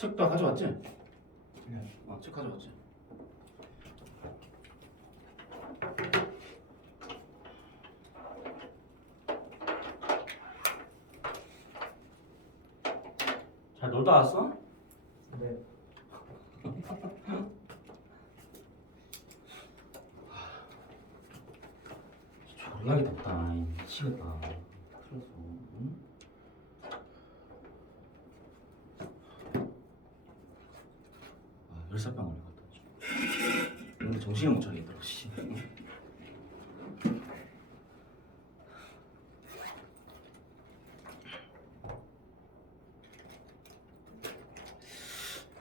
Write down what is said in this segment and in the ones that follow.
책도 가져왔지? 네. 책 가져왔지. 잘 놀다 왔어? 네. 졸라게 덥다. 미치겠다. 틀렸어. 응? 열사병 걸려갔다. 근데 정신을 못 차리겠더라. 씨.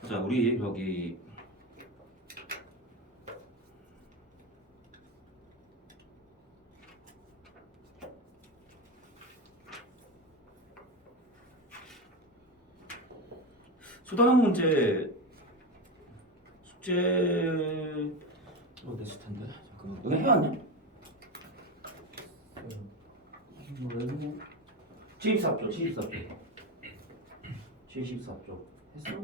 자, 우리 여기 수다형 문제 숙제 됐을 텐데. 잠깐만. 너네 해왔냐? 뭐 했냐? 제24조 했어?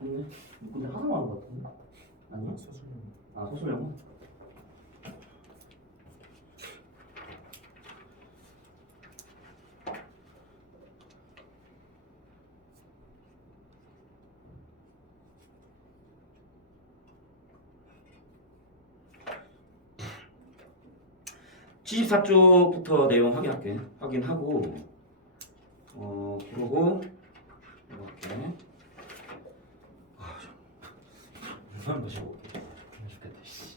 했네. 근데 하나만 한 것 같은데? 아니야? 소설용. 소설용은? (74쪽부터) 내용 확인하고 그러고 이렇게 물만 마시고 올게. 죽겠다 씨.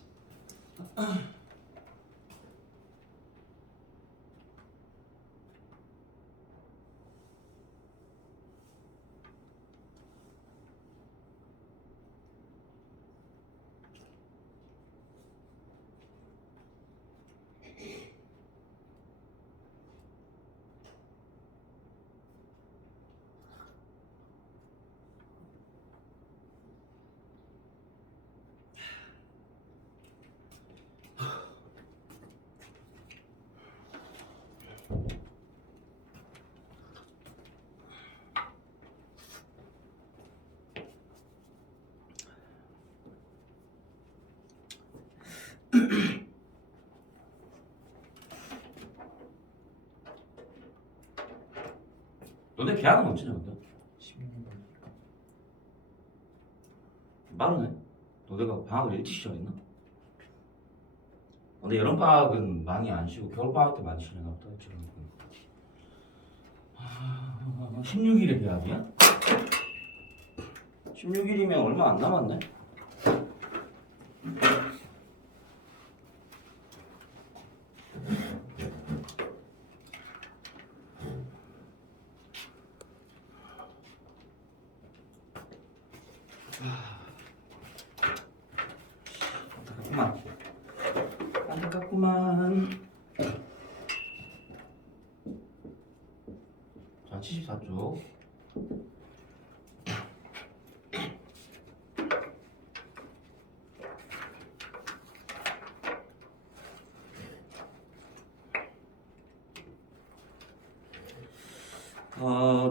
너네 계약은 언제냐 근데? 16년. 빠르네. 너네가 방학을 일찍 시작했나? 근데 여름방학은 많이 안 쉬고 겨울방학 때 많이 쉬나 보다 지금. 16일에 계약이야? 16일이면 얼마 안 남았네? 안타깝구만. 자, 74쪽.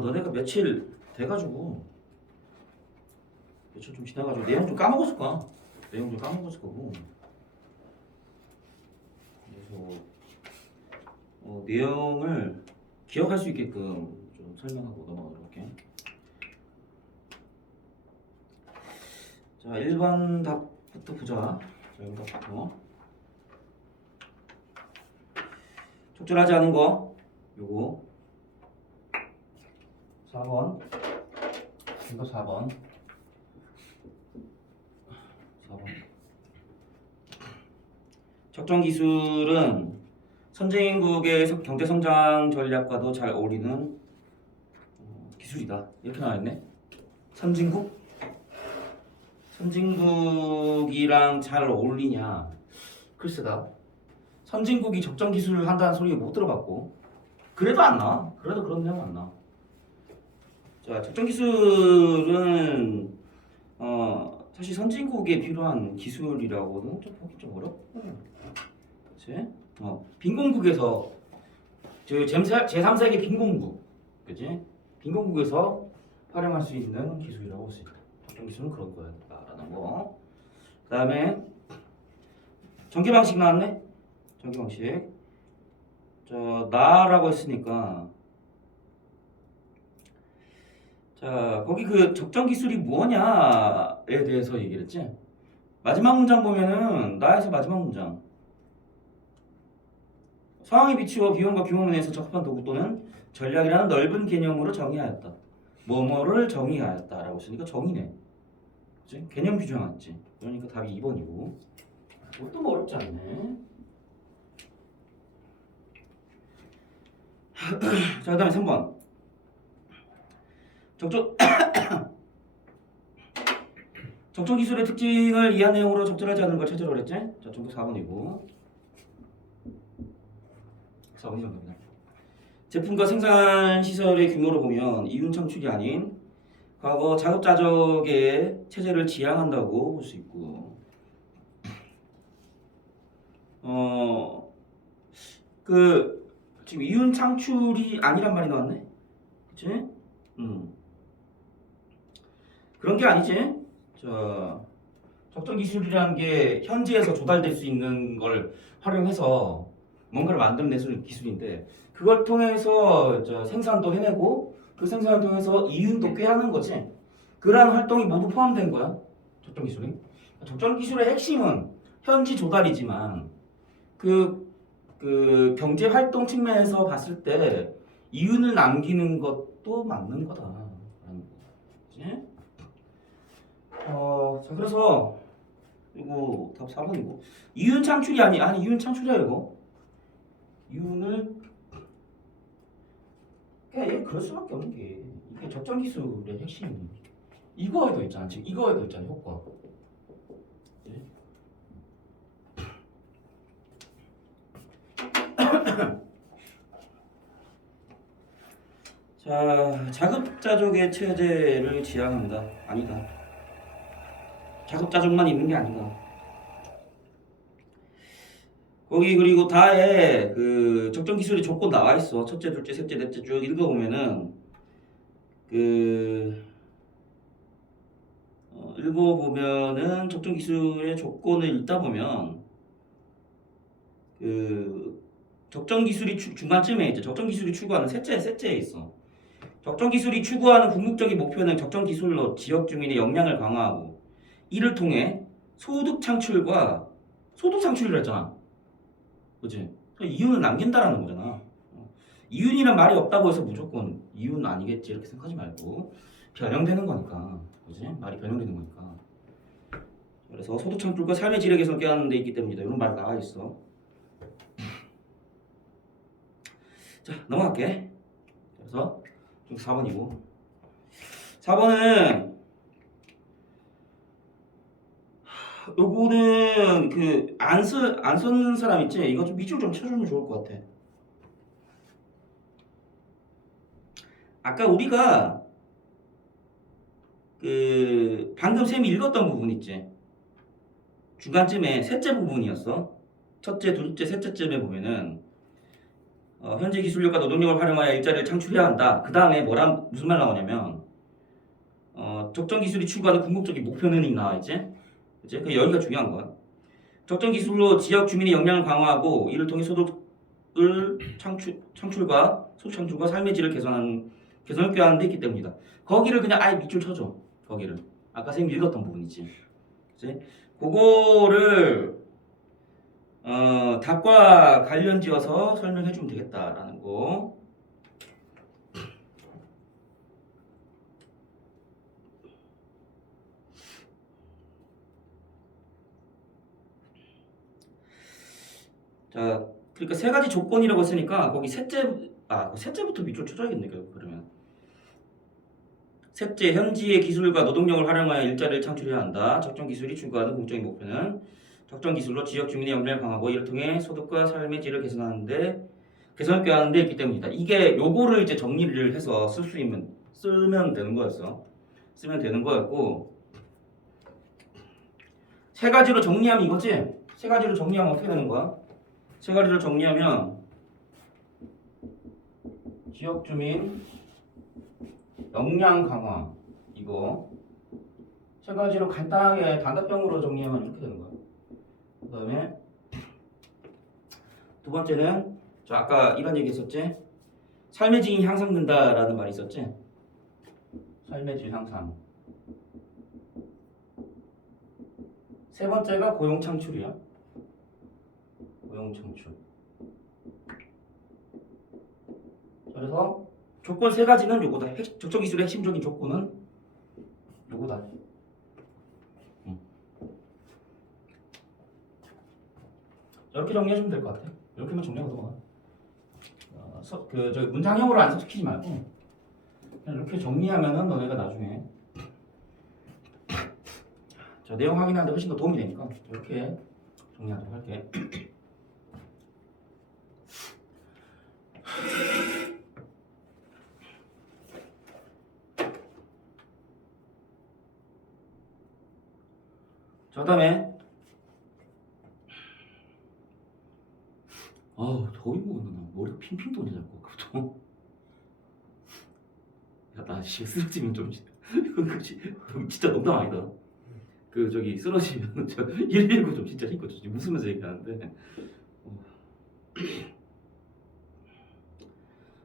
너네가 며칠 돼가지고 며칠 좀 지나가지고 내용 좀 까먹었을 거야. 내용 좀 까먹었을 거고. 그래서 내용을 기억할 수 있게끔 좀 설명하고 넘어가도록 할게. 자, 1번 답부터 보자. 자, 1번 답부터. 적절하지 않은 거 요거 4번. 이거 4번. 4번. 적정 기술은 선진국의 경제 성장 전략과도 잘 어울리는 기술이다. 이렇게 나와있네. 선진국이랑 잘 어울리냐? 글쎄다. 선진국이 적정 기술을 한다는 소리 못 들어봤고, 그래도 안 나와. 그래도 그런 내용 안 나와. 자, 적정 기술은 사실 선진국에 필요한 기술이라고는 좀 보기 좀 어렵고, 그치? 빈곤국에서 제3세계 빈곤국, 그치? 빈곤국에서 활용할 수 있는 기술이라고 볼 수 있다. 적정 기술은 그런 거야라는 거. 그다음에 전개 방식 나왔네. 전개 방식. 나라고 했으니까 자 거기 그 적정 기술이 뭐냐에 대해서 얘기를 했지. 마지막 문장 보면은 나에서 마지막 문장. 상황에 비추어 비용과 규모에 대해서 적합한 도구 또는 전략이라는 넓은 개념으로 정의하였다. 뭐뭐를 정의하였다라고 했으니까 정의네. 그치? 개념 규정했지. 그러니까 답이 2번이고. 그것도 뭐 어렵지 않네. 자, 그 다음에 3번. 적정 기술의 특징을 이한 내용으로 적절하지 않은 걸 찾으라고 그랬지? 자, 정답 4번이고. 4번이 정답이다. 제품과 생산 시설의 규모로 보면 이윤 창출이 아닌 과거 자급자족의 체제를 지향한다고 볼 수 있고, 지금 이윤 창출이 아니란 말이 나왔네, 그렇지? 그런 게 아니지. 자, 적정 기술이라는 게 현지에서 조달될 수 있는 걸 활용해서 뭔가를 만들어내는 기술인데 그걸 통해서 생산도 해내고 그 생산을 통해서 이윤도 꾀하는 거지. 그러한 활동이 모두 포함된 거야. 적정 기술이. 적정 기술의 핵심은 현지 조달이지만 그 경제 활동 측면에서 봤을 때 이윤을 남기는 것도 맞는 거다라는 거지. 자 그래서 이거 답 4번이고 이윤 창출이 아니 이윤 창출이야 이거. 이윤을 그러니까 그럴 수밖에 없는 게 이게 적정 기술의 핵심이 이거에도 있잖아. 지금 이거에도 있잖아 효과. 네? 자, 자급자족의 체제를 지향합니다. 아니다. 자급자족만 있는 게 아니다. 거기 그리고 다에 그 적정 기술의 조건 나와 있어. 첫째, 둘째, 셋째, 넷째 쭉 읽어보면은 읽어보면은 적정 기술의 조건을 읽다 보면 적정 기술이 중간쯤에 이제 적정 기술이 추구하는 셋째에 있어. 적정 기술이 추구하는 궁극적인 목표는 적정 기술로 지역 주민의 역량을 강화하고 이를 통해 소득 창출이라 했잖아. 그치? 이윤을 남긴다라는 거잖아. 이윤이란 말이 없다고 해서 무조건 이윤 아니겠지 이렇게 생각하지 말고 변형되는 거니까. 그치? 말이 변형되는 거니까. 그래서 소득 창출과 삶의 질의 개선 꾀하는 데 있기 때문이다. 이런 말 나와 있어. 자, 넘어갈게. 그래서 4번이고 4번은 요거는 안 쓰는 사람 있지? 이거 좀 밑줄 좀 쳐주면 좋을 것 같아. 아까 우리가 방금 쌤이 읽었던 부분 있지? 중간쯤에 셋째 부분이었어. 첫째, 둘째, 셋째쯤에 보면은 현재 기술력과 노동력을 활용하여 일자리를 창출해야 한다. 그 다음에 무슨 말 나오냐면 적정 기술이 추구하는 궁극적인 목표는 나와 있지? 그치? 여기가 중요한 거야. 적정 기술로 지역 주민의 역량을 강화하고 이를 통해 소득을 창출과 삶의 질을 개선을 꾀하는 데 있기 때문이다. 거기를 그냥 아예 밑줄 쳐줘. 거기를 아까 선생님 읽었던 부분이지. 그치? 그거를 답과 관련 지어서 설명해 주면 되겠다라는 거. 자, 그러니까 세 가지 조건이라고 했으니까 거기 셋째부터 밑줄 쳐줘야겠네. 그러면 셋째, 현지의 기술과 노동력을 활용하여 일자리를 창출해야 한다. 적정 기술이 추구하는 공적인 목표는 적정 기술로 지역 주민의 역량을 강화하고 이를 통해 소득과 삶의 질을 개선을 꾀하는 데 있기 때문이다. 이게 요거를 이제 정리를 해서 쓰면 되는 거였어. 쓰면 되는 거였고 세 가지로 정리하면 이거지? 세 가지로 정리하면 어떻게 되는 거야? 세 가지를 정리하면 지역 주민 역량 강화 이거 세 가지로 간단하게 단답형으로 정리하면 이렇게 되는 거예요. 그 다음에 두 번째는 저 아까 이런 얘기 했었지? 삶의 질이 향상된다라는 말이 있었지? 삶의 질 향상. 세 번째가 고용 창출이야. 고용 창출. 그래서 조건 세 가지는 요거다. 적정 기술의 핵심적인 조건은 요거다. 이렇게 정리해주면 될 것 같아. 이렇게만 정리하고 넘어가. 저 문장형으로 안 시키지 말고 그냥 이렇게 정리하면은 너네가 나중에 저 내용 확인하는데 훨씬 더 도움이 되니까 이렇게 정리하도록 할게. 자, 그다음에 더위 먹었나? 머리가 핑핑 도네 자꾸 아까부터. 야, 나 쓰러지면 좀 진짜 농담 아니다. 그 저기 쓰러지면 저 119 좀 진짜 힘고 좀 웃으면서 얘기하는데.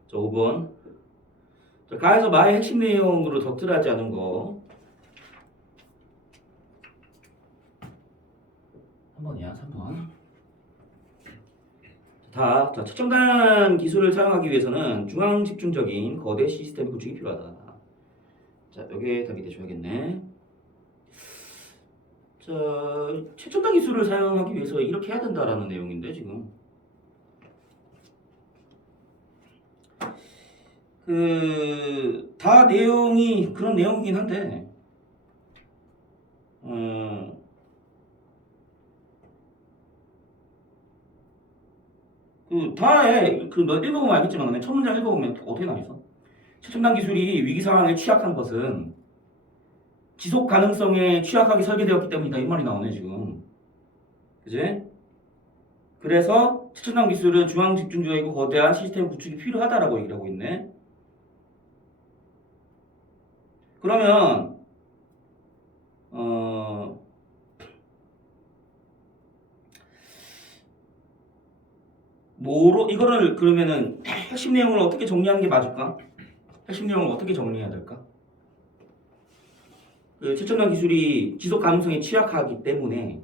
자, 5번. 자, 가에서 마의 핵심 내용으로 덧들하지 않은 거. 3번이야, 3번. 자, 최첨단 기술을 사용하기 위해서는 중앙 집중적인 거대 시스템 구축이 필요하다. 자, 여기에 답이 되셔야겠네. 자, 최첨단 기술을 사용하기 위해서 이렇게 해야 된다라는 내용인데 지금. 다 내용이 그런 내용이긴 한데, 너 읽어보면 알겠지만, 첫 문장 읽어보면 어떻게 나와있어? 최첨단 기술이 위기 상황에 취약한 것은 지속 가능성에 취약하게 설계되었기 때문이다. 이 말이 나오네, 지금. 그지? 그래서 최첨단 기술은 중앙 집중적이고 거대한 시스템 구축이 필요하다라고 얘기를 하고 있네. 그러면, 이거를 그러면은 핵심 내용을 어떻게 정리하는 게 맞을까? 핵심 내용을 어떻게 정리해야 될까? 최첨단 기술이 지속 가능성에 취약하기 때문에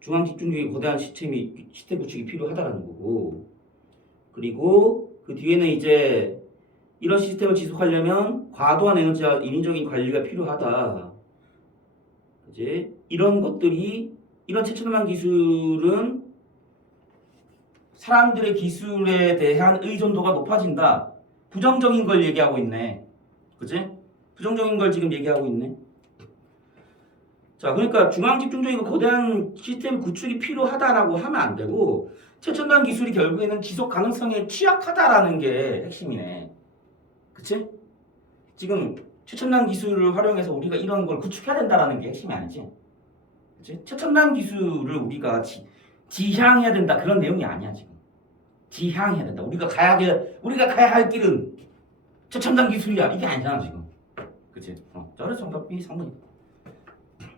중앙 집중적인 거대한 시스템 구축이 필요하다라는 거고, 그리고 그 뒤에는 이제 이런 시스템을 지속하려면 과도한 에너지와 인위적인 관리가 필요하다. 그지? 이런 최첨단 기술은 사람들의 기술에 대한 의존도가 높아진다. 부정적인 걸 얘기하고 있네. 그치? 부정적인 걸 지금 얘기하고 있네. 자, 그러니까 중앙 집중적이고 거대한 시스템 구축이 필요하다라고 하면 안 되고, 최첨단 기술이 결국에는 지속 가능성에 취약하다라는 게 핵심이네. 그치? 지금 최첨단 기술을 활용해서 우리가 이런 걸 구축해야 된다라는 게 핵심이 아니지. 그치? 최첨단 기술을 우리가 지향해야 된다 그런 내용이 아니야 지금. 지향해야 된다. 우리가 가야 할 길은 최첨단 기술이야. 이게 아니잖아 지금. 그치? 자, 그래서 정답이 3번이다.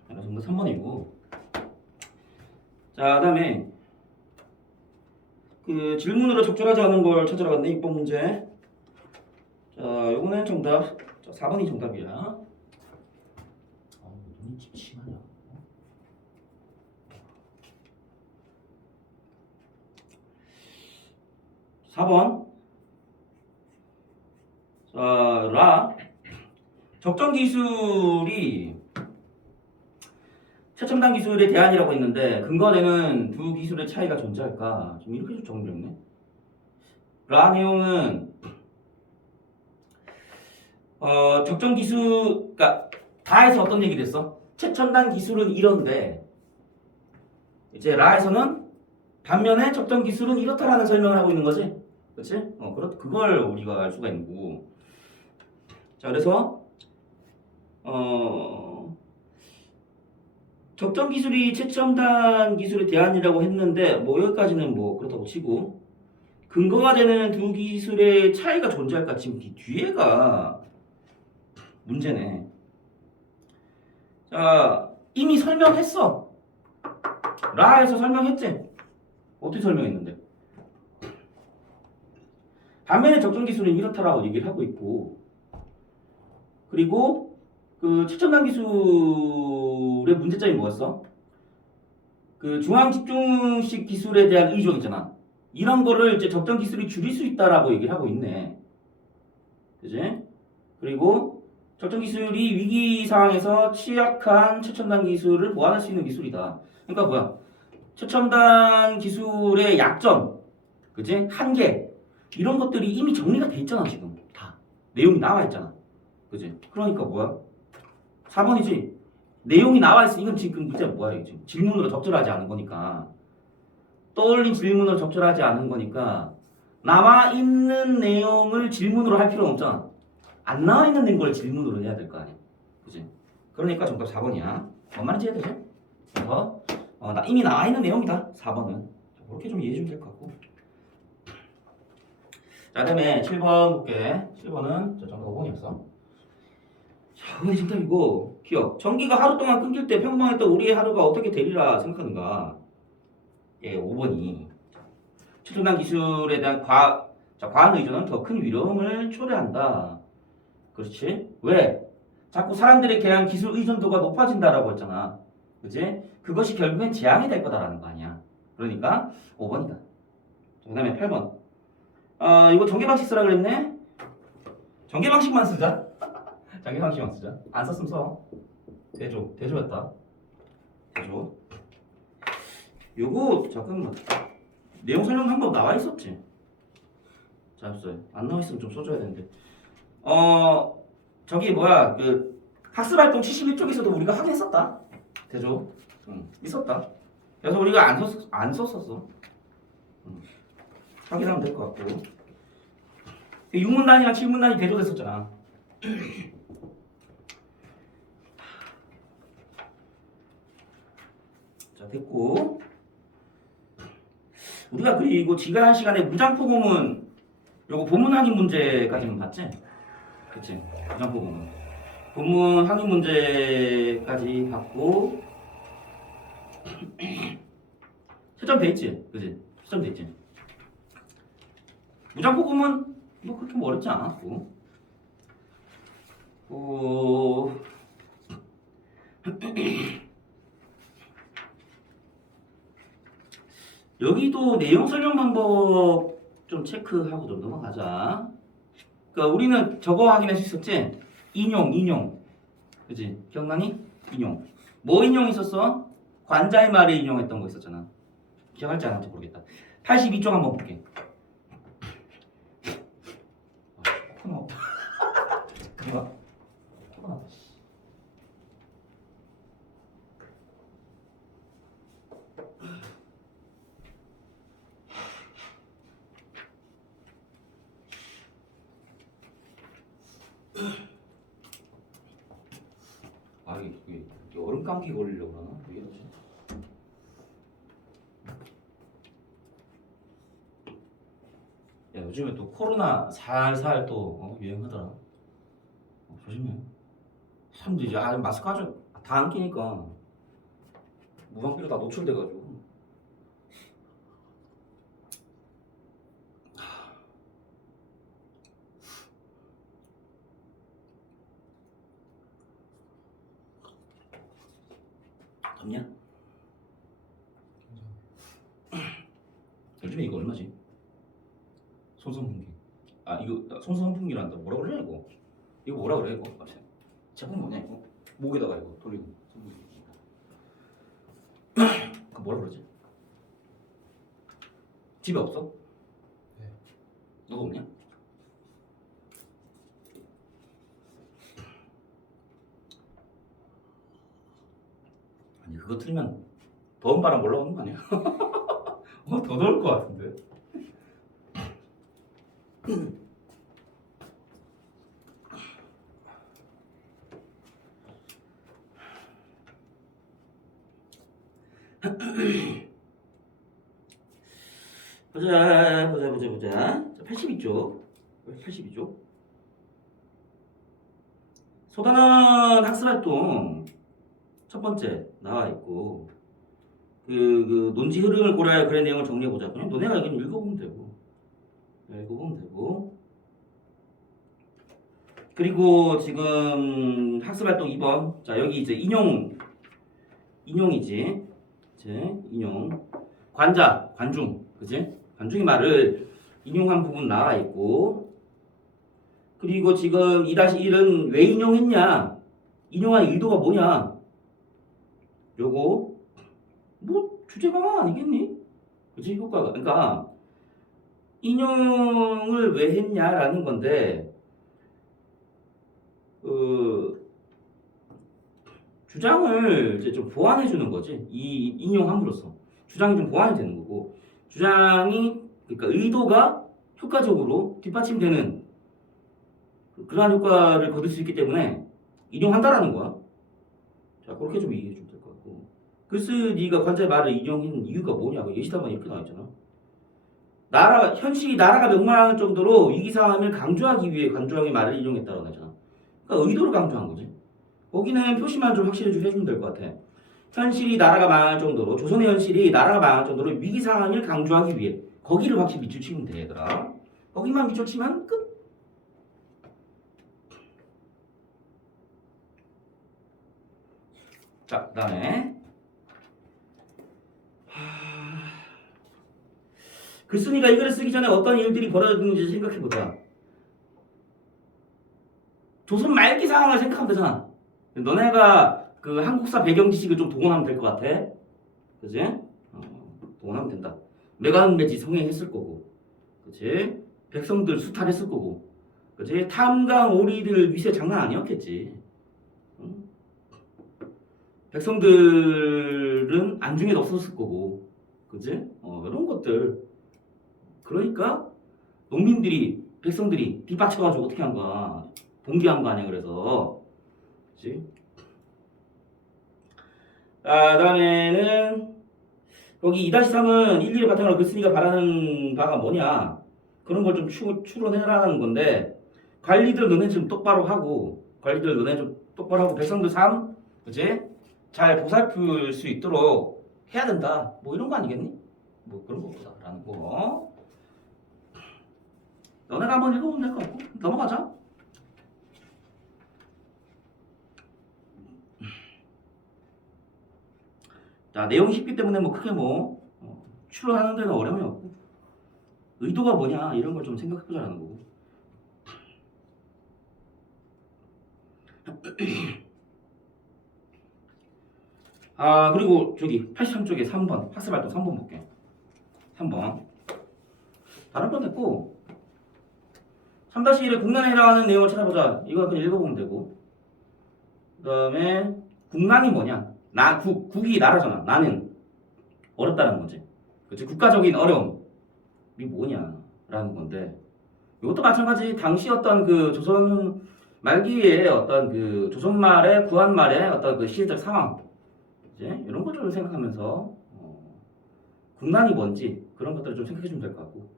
그래서 정답 3번이고. 자, 그다음에 그 질문으로 적절하지 않은 걸 찾으러 갔네. 6번 문제. 자, 요거는 정답. 자, 4번이 정답이야. 눈이 침침하냐? 4번. 자, 적정 기술이 최첨단 기술의 대안이라고 했는데 근거되는 두 기술의 차이가 존재할까? 좀 이렇게 좀 정리했네. 라 내용은 적정 기술, 그러니까 다에서 어떤 얘기를 했어? 최첨단 기술은 이런데 이제 라에서는 반면에 적정 기술은 이렇다라는 설명을 하고 있는 거지, 그렇지? 그걸 우리가 알 수가 있는 거고. 자, 그래서 적정 기술이 최첨단 기술의 대안이라고 했는데 뭐 여기까지는 뭐 그렇다고 치고 근거가 되는 두 기술의 차이가 존재할까? 지금 뒤에가 문제네. 자, 이미 설명했어. 라에서 설명했지? 어떻게 설명했는데? 반면에 적정 기술은 이렇다라고 얘기를 하고 있고, 그리고 그 최첨단 기술의 문제점이 뭐였어? 그 중앙 집중식 기술에 대한 의존 있잖아. 이런 거를 이제 적정 기술이 줄일 수 있다라고 얘기를 하고 있네. 그지? 그리고 적정 기술이 위기 상황에서 취약한 최첨단 기술을 보완할 수 있는 기술이다. 그러니까 뭐야? 최첨단 기술의 약점, 그지? 한계 이런 것들이 이미 정리가 돼 있잖아 지금 다 내용이 나와 있잖아, 그지? 그러니까 뭐야? 4번이지. 내용이 나와 있으니 이건 지금 문제 뭐야? 이게 지금 질문으로 적절하지 않은 거니까 떠올린 질문으로 적절하지 않은 거니까 나와 있는 내용을 질문으로 할 필요는 없잖아. 안 나와 있는 걸 질문으로 해야 될 거 아니야, 그지? 그러니까 정답 4번이야. 뭔 말인지 이해되지? 그래서 나 이미 나와 있는 내용이다. 4번은 그렇게 좀 이해해 주면 될 것 같고. 자, 그다음에 7번 볼게. 7번은 저 정답 5번이었어. 자, 오늘 정답이고 기억. 전기가 하루 동안 끊길 때 평범했던 우리의 하루가 어떻게 되리라 생각하는가? 예, 5번이. 최첨단 기술에 대한 과한 의존은 더 큰 위험을 초래한다. 그렇지? 왜? 자꾸 사람들에 대한 기술 의존도가 높아진다라고 했잖아. 그치? 그것이 결국엔 재앙이 될 거다라는 거 아니야. 그러니까 5번이다. 그 다음에 8번. 이거 전개 방식 쓰라 그랬네? 전개 방식만 쓰자. 전개 방식만 쓰자. 안 썼으면 써. 대조였다. 대조. 요거 잠깐만. 내용 설명 한번 나와 있었지? 잘했어요. 안 나와 있으면 좀 써줘야 되는데. 저기 뭐야 그 학습활동 71쪽에서도 우리가 확인했었다. 대조. 있었다. 그래서 우리가 안 썼었어. 확인하면 될 것 같고. 6문단이랑 7문단이 대조됐었잖아. 자, 됐고. 우리가 그리고 지난 시간에 무장포고문 요거 본문 확인 문제까지는 봤지? 그치? 무장포고문 본문 확인 문제까지 봤고 채점돼 있지? 그치? 채점돼 있지? 무장포고문 뭐 그렇게 뭐 어렵지 않았고 여기도 내용 설명 방법 좀 체크하고 좀 넘어가자. 그러니까 우리는 저거 확인할 수 있었지? 인용. 그치? 기억나니? 인용. 뭐 인용 있었어? 관자의 말에 인용했던 거 있었잖아. 기억할지 안 할지 모르겠다. 82쪽 한번 볼게. 코너 없다. 그만. 코너 없다. 이게 얼음 감기 걸리려고 그러나? 왜 이러지? 야, 요즘에 또 코로나 살살 또 유행하더라. 조심해. 사람들이 이제 마스크 아주 다 안 끼니까 무방비로 다 노출돼가지고. 덥냐? 요즘에 이거 얼마지? 손선풍기. 이거 손선풍기란다. 뭐라 그러냐 이거? 이거 뭐라 그래 이거? 제품 뭐냐 이거? 목에다가 이거 돌리고 선풍기. 그 뭐라 그러지? 집에 없어? 네. 너도 없냐? 아니 그거 틀면 더운 바람 올라오는 거 아니야? 더 더울 것 같은데. 보자. 자, 82쪽. 82쪽. 소단원 학습활동 첫 번째 나와 있고 그 논지 흐름을 고려하여 글의 내용을 정리해 보자. 그냥 너네가 이건 읽어보면 되고 그리고 지금 학습활동 2번 자 여기 이제 인용이지 이제 인용 관중 그지 관중의 말을 인용한 부분 나와 있고 그리고 지금 2-1은 왜 인용했냐 인용한 의도가 뭐냐 요거 뭐 주제 방향 아니겠니? 그치 효과가 그러니까 인용을 왜 했냐라는 건데 주장을 이제 좀 보완해 주는 거지 이 인용함으로써 주장이 좀 보완이 되는 거고 주장이 그러니까 의도가 효과적으로 뒷받침되는 그러한 효과를 거둘 수 있기 때문에 인용한다라는 거야. 자 그렇게 좀 이해해 주면 될 것 같고 글쎄 네가 관자의 말을 인용한 이유가 뭐냐고 예시답안 이렇게 나와있잖아. 현실이 나라가 멸망할 정도로 위기상황을 강조하기 위해 관조왕의 말을 인용했다고 하잖아. 그러니까 의도를 강조한 거지. 거기는 표시만 좀 확실히 좀 해주면 될 것 같아. 현실이 나라가 망할 정도로 조선의 현실이 나라가 망할 정도로 위기 상황을 강조하기 위해 거기를 확실히 밑줄치면 돼 얘들아. 거기만 밑줄치면 끝. 자 그다음에 글쓴이가 이 글을 쓰기 전에 어떤 일들이 벌어졌는지 생각해보자. 조선 말기 상황을 생각하면 되잖아. 너네가 그 한국사 배경 지식을 좀 동원하면 될 것 같아. 그지? 동원하면 된다. 매간매지 성행했을 거고, 그지? 백성들 수탈했을 거고, 그지? 탐강 오리들 위세 장난 아니었겠지. 응? 백성들은 안중에도 없었을 거고, 그지? 이런 것들. 그러니까 농민들이 백성들이 뒷받쳐가지고 어떻게 한 거야? 봉기한 거 아니야? 그래서, 그지? 그다음에는 여기 2-3은 1, 2를 바탕으로 글쓴이가 바라는 바가 뭐냐 그런 걸 좀 추론해라는 건데 관리들 너네 좀 똑바로 하고 백성들 삶 그치? 잘 보살필 수 있도록 해야 된다 뭐 이런 거 아니겠니? 뭐 그런 거보다라는 거 너네가 한번 읽어보면 될 것 같고 넘어가자. 자, 내용이 쉽기 때문에 뭐 크게 추론하는 데는 어려움이 없고 의도가 뭐냐 이런 걸 좀 생각해보자는 거고. 그리고 저기 83쪽에 3번 학습활동 3번 볼게. 3번 다른 건 됐고 3-1에 국난에 해당하는 내용을 찾아보자. 이거 그냥 읽어보면 되고 그 다음에 국난이 뭐냐 국이 나라잖아. 나는 어렵다는 거지. 그치? 국가적인 어려움이 뭐냐라는 건데 이것도 마찬가지 당시 어떤 그 조선 말기의 어떤 그 조선 말의 구한 말의 어떤 그 시대적 상황 이제 이런 걸 좀 생각하면서 국난이 뭔지 그런 것들을 좀 생각해 주면 될 것 같고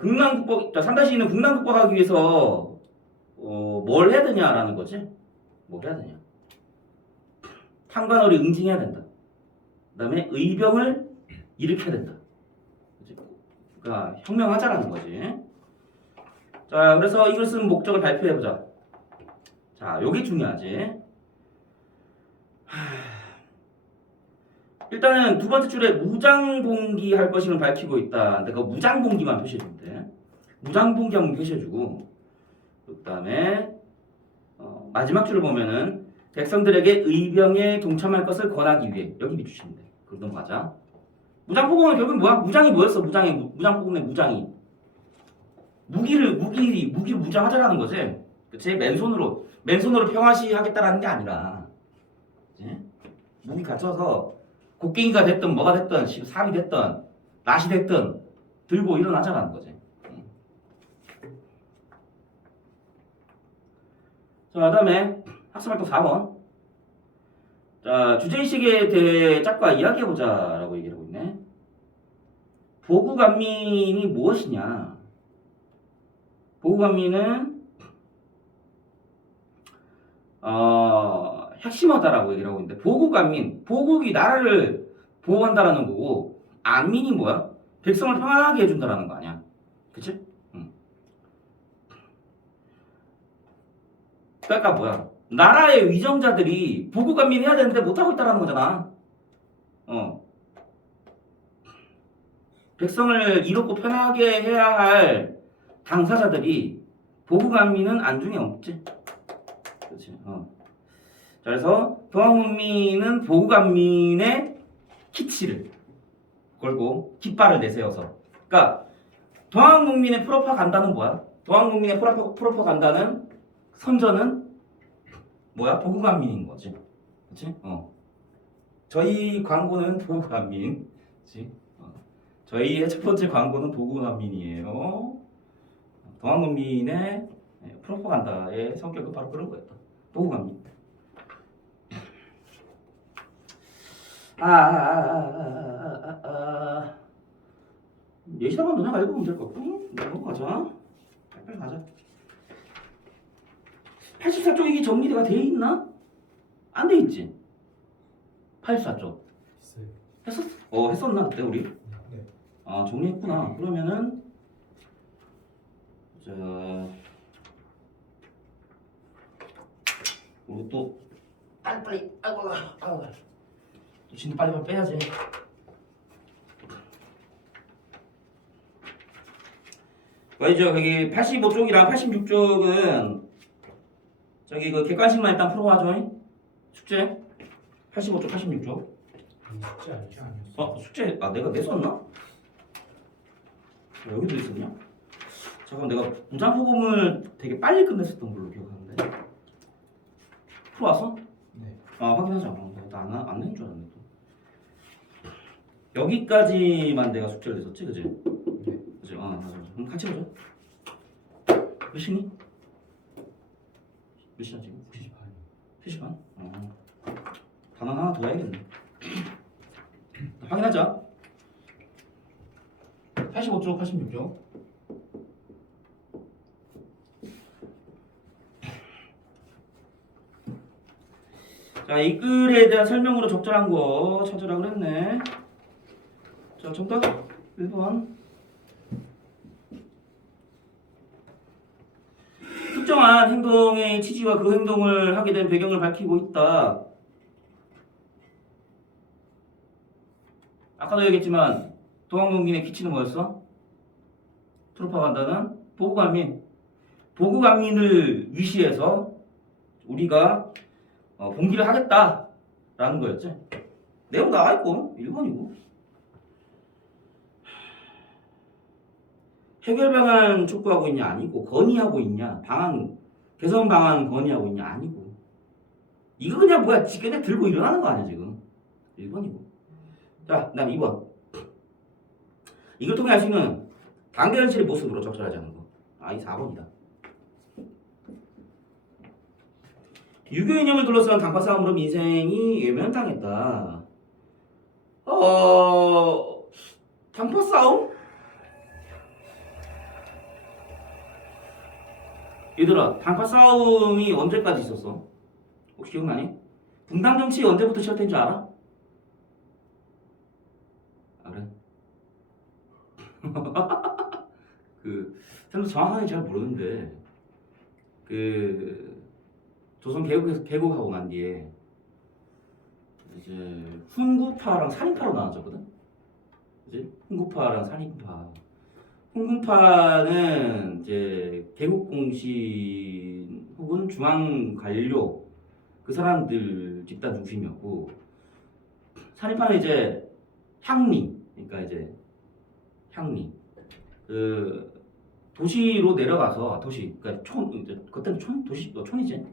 국난 극복 3-2는 국난 극복하기 위해서 뭘 해야 되냐라는 거지. 뭐 해야 되냐? 탕관어리 응징해야 된다. 그다음에 의병을 일으켜야 된다. 그러니까 혁명하자라는 거지. 자, 그래서 이걸 쓴 목적을 발표해 보자. 자, 요게 중요하지. 일단은 두 번째 줄에 무장봉기 할 것임을 밝히고 있다. 내가 무장봉기만 표시해주면 돼. 무장봉기 한번 표시해주고 그다음에 마지막 줄을 보면은 백성들에게 의병에 동참할 것을 권하기 위해 여기 비추시면 돼. 그럼 넘어가자. 무장포고는 결국 뭐야? 무장이 뭐였어? 무장포고의 무장이 무기를 무장하자라는 거지. 그치? 맨손으로 평화시 하겠다라는 게 아니라 그치? 무기 갖춰서 곡괭이가 됐든 뭐가 됐든 삽이 됐든 낫이 됐든 들고 일어나자라는 거지. 자, 그다음에 학습활동 4번. 자, 주제의식에 대해 짝과 이야기해보자라고 얘기를 하고 있네. 보구간민이 무엇이냐? 보구간민은 핵심어다라고 얘기를 하고 있는데 보국 안민, 보국이 나라를 보호한다라는 거고 안민이 뭐야? 백성을 평안하게 해준다라는 거 아니야? 그치? 응. 그러니까 뭐야? 나라의 위정자들이 보국 안민 해야 되는데 못하고 있다라는 거잖아. 백성을 이롭고 편하게 해야 할 당사자들이 보국 안민은 안중에 없지. 그렇지. 자, 그래서 동학문민은 보국 안민의 키치를 걸고 깃발을 내세워서. 그러니까 동학문민의 프로파간다는 뭐야? 동학문민의 프로파간다는 선전은 뭐야? 보국 안민인 거지. 그렇지? 저희 광고는 보국 안민. 그렇지? 저희의 첫 번째 광고는 보국 안민이에요. 동학문민의 프로파간다의 성격은 바로 그런 거였다. 보국 안민. 예시라면 너네가 읽으면 될 것 같고. 넘어가자. 빨리 가자. 84쪽 이게 정리가 돼 있나? 안 돼 있지. 84쪽. 있어요. 했었어? 했었나 그때 우리? 네. 아 정리했구나. 그러면은 자 우리 또 빨리 아이고 또 진도 빨리 빼야지. 이제 거기 85쪽이랑 86쪽은 저기 그 객관식만 일단 풀어봐줘. 숙제 85쪽 86쪽. 숙제 아니었어. 숙제 내가 냈었나? 여기도 있었냐? 잠깐 내가 무장포금을 되게 빨리 끝냈었던 걸로 기억하는데 풀어왔어? 네. 확인하자. 나안 낸 줄 알았네 또. 여기까지만 내가 숙제를 냈었지, 그지? 네. 그지? 맞아. 그럼 같이 보자. 몇 시니? 몇 시야 지금? 3시 반? 단원 하나 더 해야겠네. 확인하자. 85쪽, 86쪽. 자, 이 글에 대한 설명으로 적절한 거 찾으라 그랬네. 자, 정답 1번. 특정한 행동의 취지와 그 행동을 하게 된 배경을 밝히고 있다. 아까도 얘기했지만 동학문민의 키치는 뭐였어? 프로파간다는 보국안민. 보국안민을 위시해서 우리가 봉기를 하겠다라는 거였지. 내용 나와 있고 1번이고. 해결 방안 촉구하고 있냐 아니고 건의하고 있냐 방안 개선 방안 건의하고 있냐 아니고 이거 그냥 뭐야 지그냥 들고 일어나는 거 아니야 지금. 1번이고. 자, 그다음 2번. 이걸 통해 알 수 있는 당대 현실의 모습으로 적절하지 않은 거. 이 4번이다. 유교 이념을 둘러싼 당파 싸움으로 민생이 외면당했다. 당파 싸움? 얘들아, 당파 싸움이 언제까지 있었어? 혹시 기억나니? 분당 정치 언제부터 시작된 줄 알아? 그래? 사실 정확하게 잘 모르는데 조선 개국하고 난 뒤에 이제 훈구파랑 살인파로 나눠졌거든. 그지? 훈구파랑 살인파. 훈구파는 이제 개국공신 혹은 중앙 관료 그 사람들 집단 중심이었고, 살인파는 이제 향리, 그러니까 이제 향리 도시로 내려가서 그러니까 그때는 촌이지.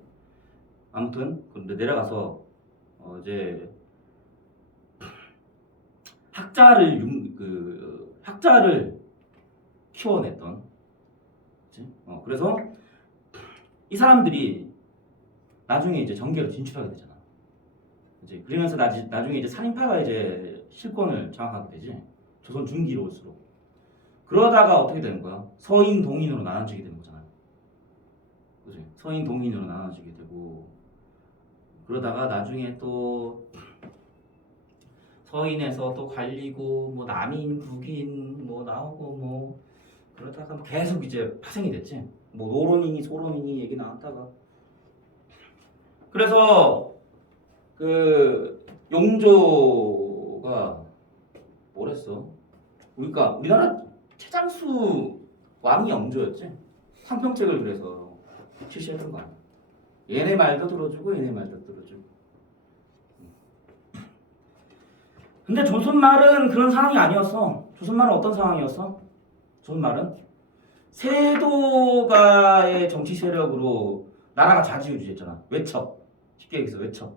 아무튼 근데 내려가서 이제 학자를 키워냈던. 그치? 그래서 이 사람들이 나중에 이제 정계로 진출하게 되잖아. 이제 그러면서 나중에 이제 살인파가 이제 실권을 장악하게 되지. 조선 중기로 올수록. 그러다가 어떻게 되는 거야? 서인 동인으로 나눠지게 되는 거잖아. 그지? 서인 동인으로 나눠지게 되고 그러다가 나중에 또 서인에서 또 갈리고 뭐 남인 북인 뭐 나오고 뭐 그러다가 계속 이제 파생이 됐지. 뭐 노론이니 소론이니 얘기 나왔다가 그래서 그 용조가 뭐랬어? 그러니까 우리나라 최장수 왕이 영조였지. 상평책을 그래서 실시했던 거 아니야. 얘네 말도 들어주고 얘네 말도 들어주고. 근데 조선말은 그런 상황이 아니었어. 조선말은 어떤 상황이었어? 조선말은 세도가의 정치 세력으로 나라가 좌지우지했잖아. 외척. 쉽게 얘기해서 외척.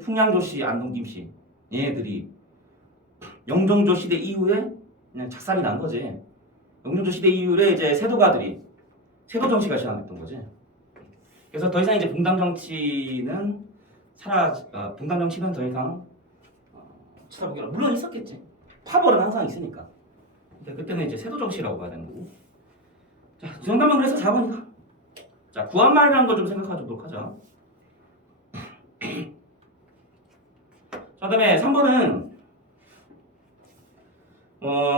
풍량조씨, 안동김씨 얘네들이 영종조 시대 이후에 그냥 작살이 난 거지. 영종조 시대 이후에 이제 세도가들이 세도 정치가 시작했던 거지. 그래서 더 이상 이제 분당 정치는 분당 정치는 더 이상 쳐다보기가 물론 있었겠지. 파벌은 항상 있으니까. 근데 그때는 이제 세도 정치라고 봐야 되는 거고. 자, 정답은 그래서 4번이다. 자, 구한말이라는 거 좀 생각하도록 하자. 자, 그다음에 3번은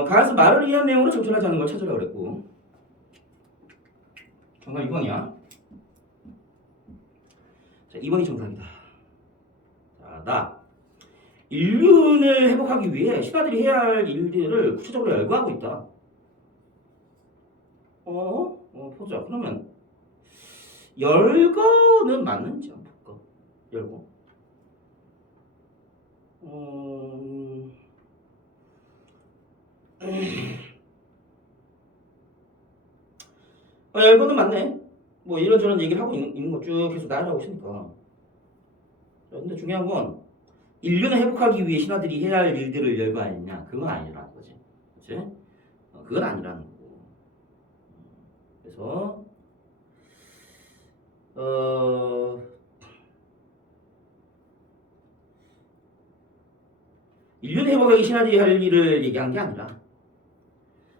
가에서 말을 위한 내용으로 적절하지 않은 걸 찾으라고 그랬고. 정답 2번이야. 자, 2번이 정답이다. 자, 나 인륜을 회복하기 위해 신하들이 해야 할 일들을 구체적으로 열거하고 있다. 보자. 그러면 열거는 맞는지 한번 볼까? 열거. 열거는 맞네. 뭐 이런저런 얘기를 하고 있는 거 쭉 계속 나열하고 있으니까. 근데 중요한 건 인륜을 회복하기 위해 신하들이 해야 할 일들을 열거하느냐 그건 아니라는 거지. 그치? 그건 아니라는 거고. 그래서 인륜 회복하기 신하들이 할 일을 얘기한 게 아니라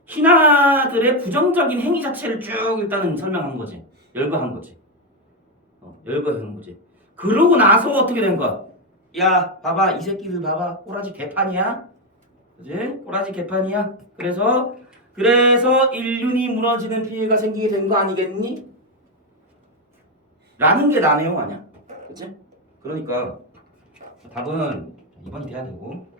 신하들의 부정적인 행위 자체를 쭉 일단은 설명한 거지. 열거한 거지. 열거한 거지. 그러고 나서 어떻게 된 거야? 야, 봐봐, 이 새끼들 봐봐, 꼬라지 개판이야, 그지? 꼬라지 개판이야. 그래서 인륜이 무너지는 피해가 생기게 된 거 아니겠니? 라는 게 나 내용 아니야, 그치? 그러니까 답은 2번이 돼야 되고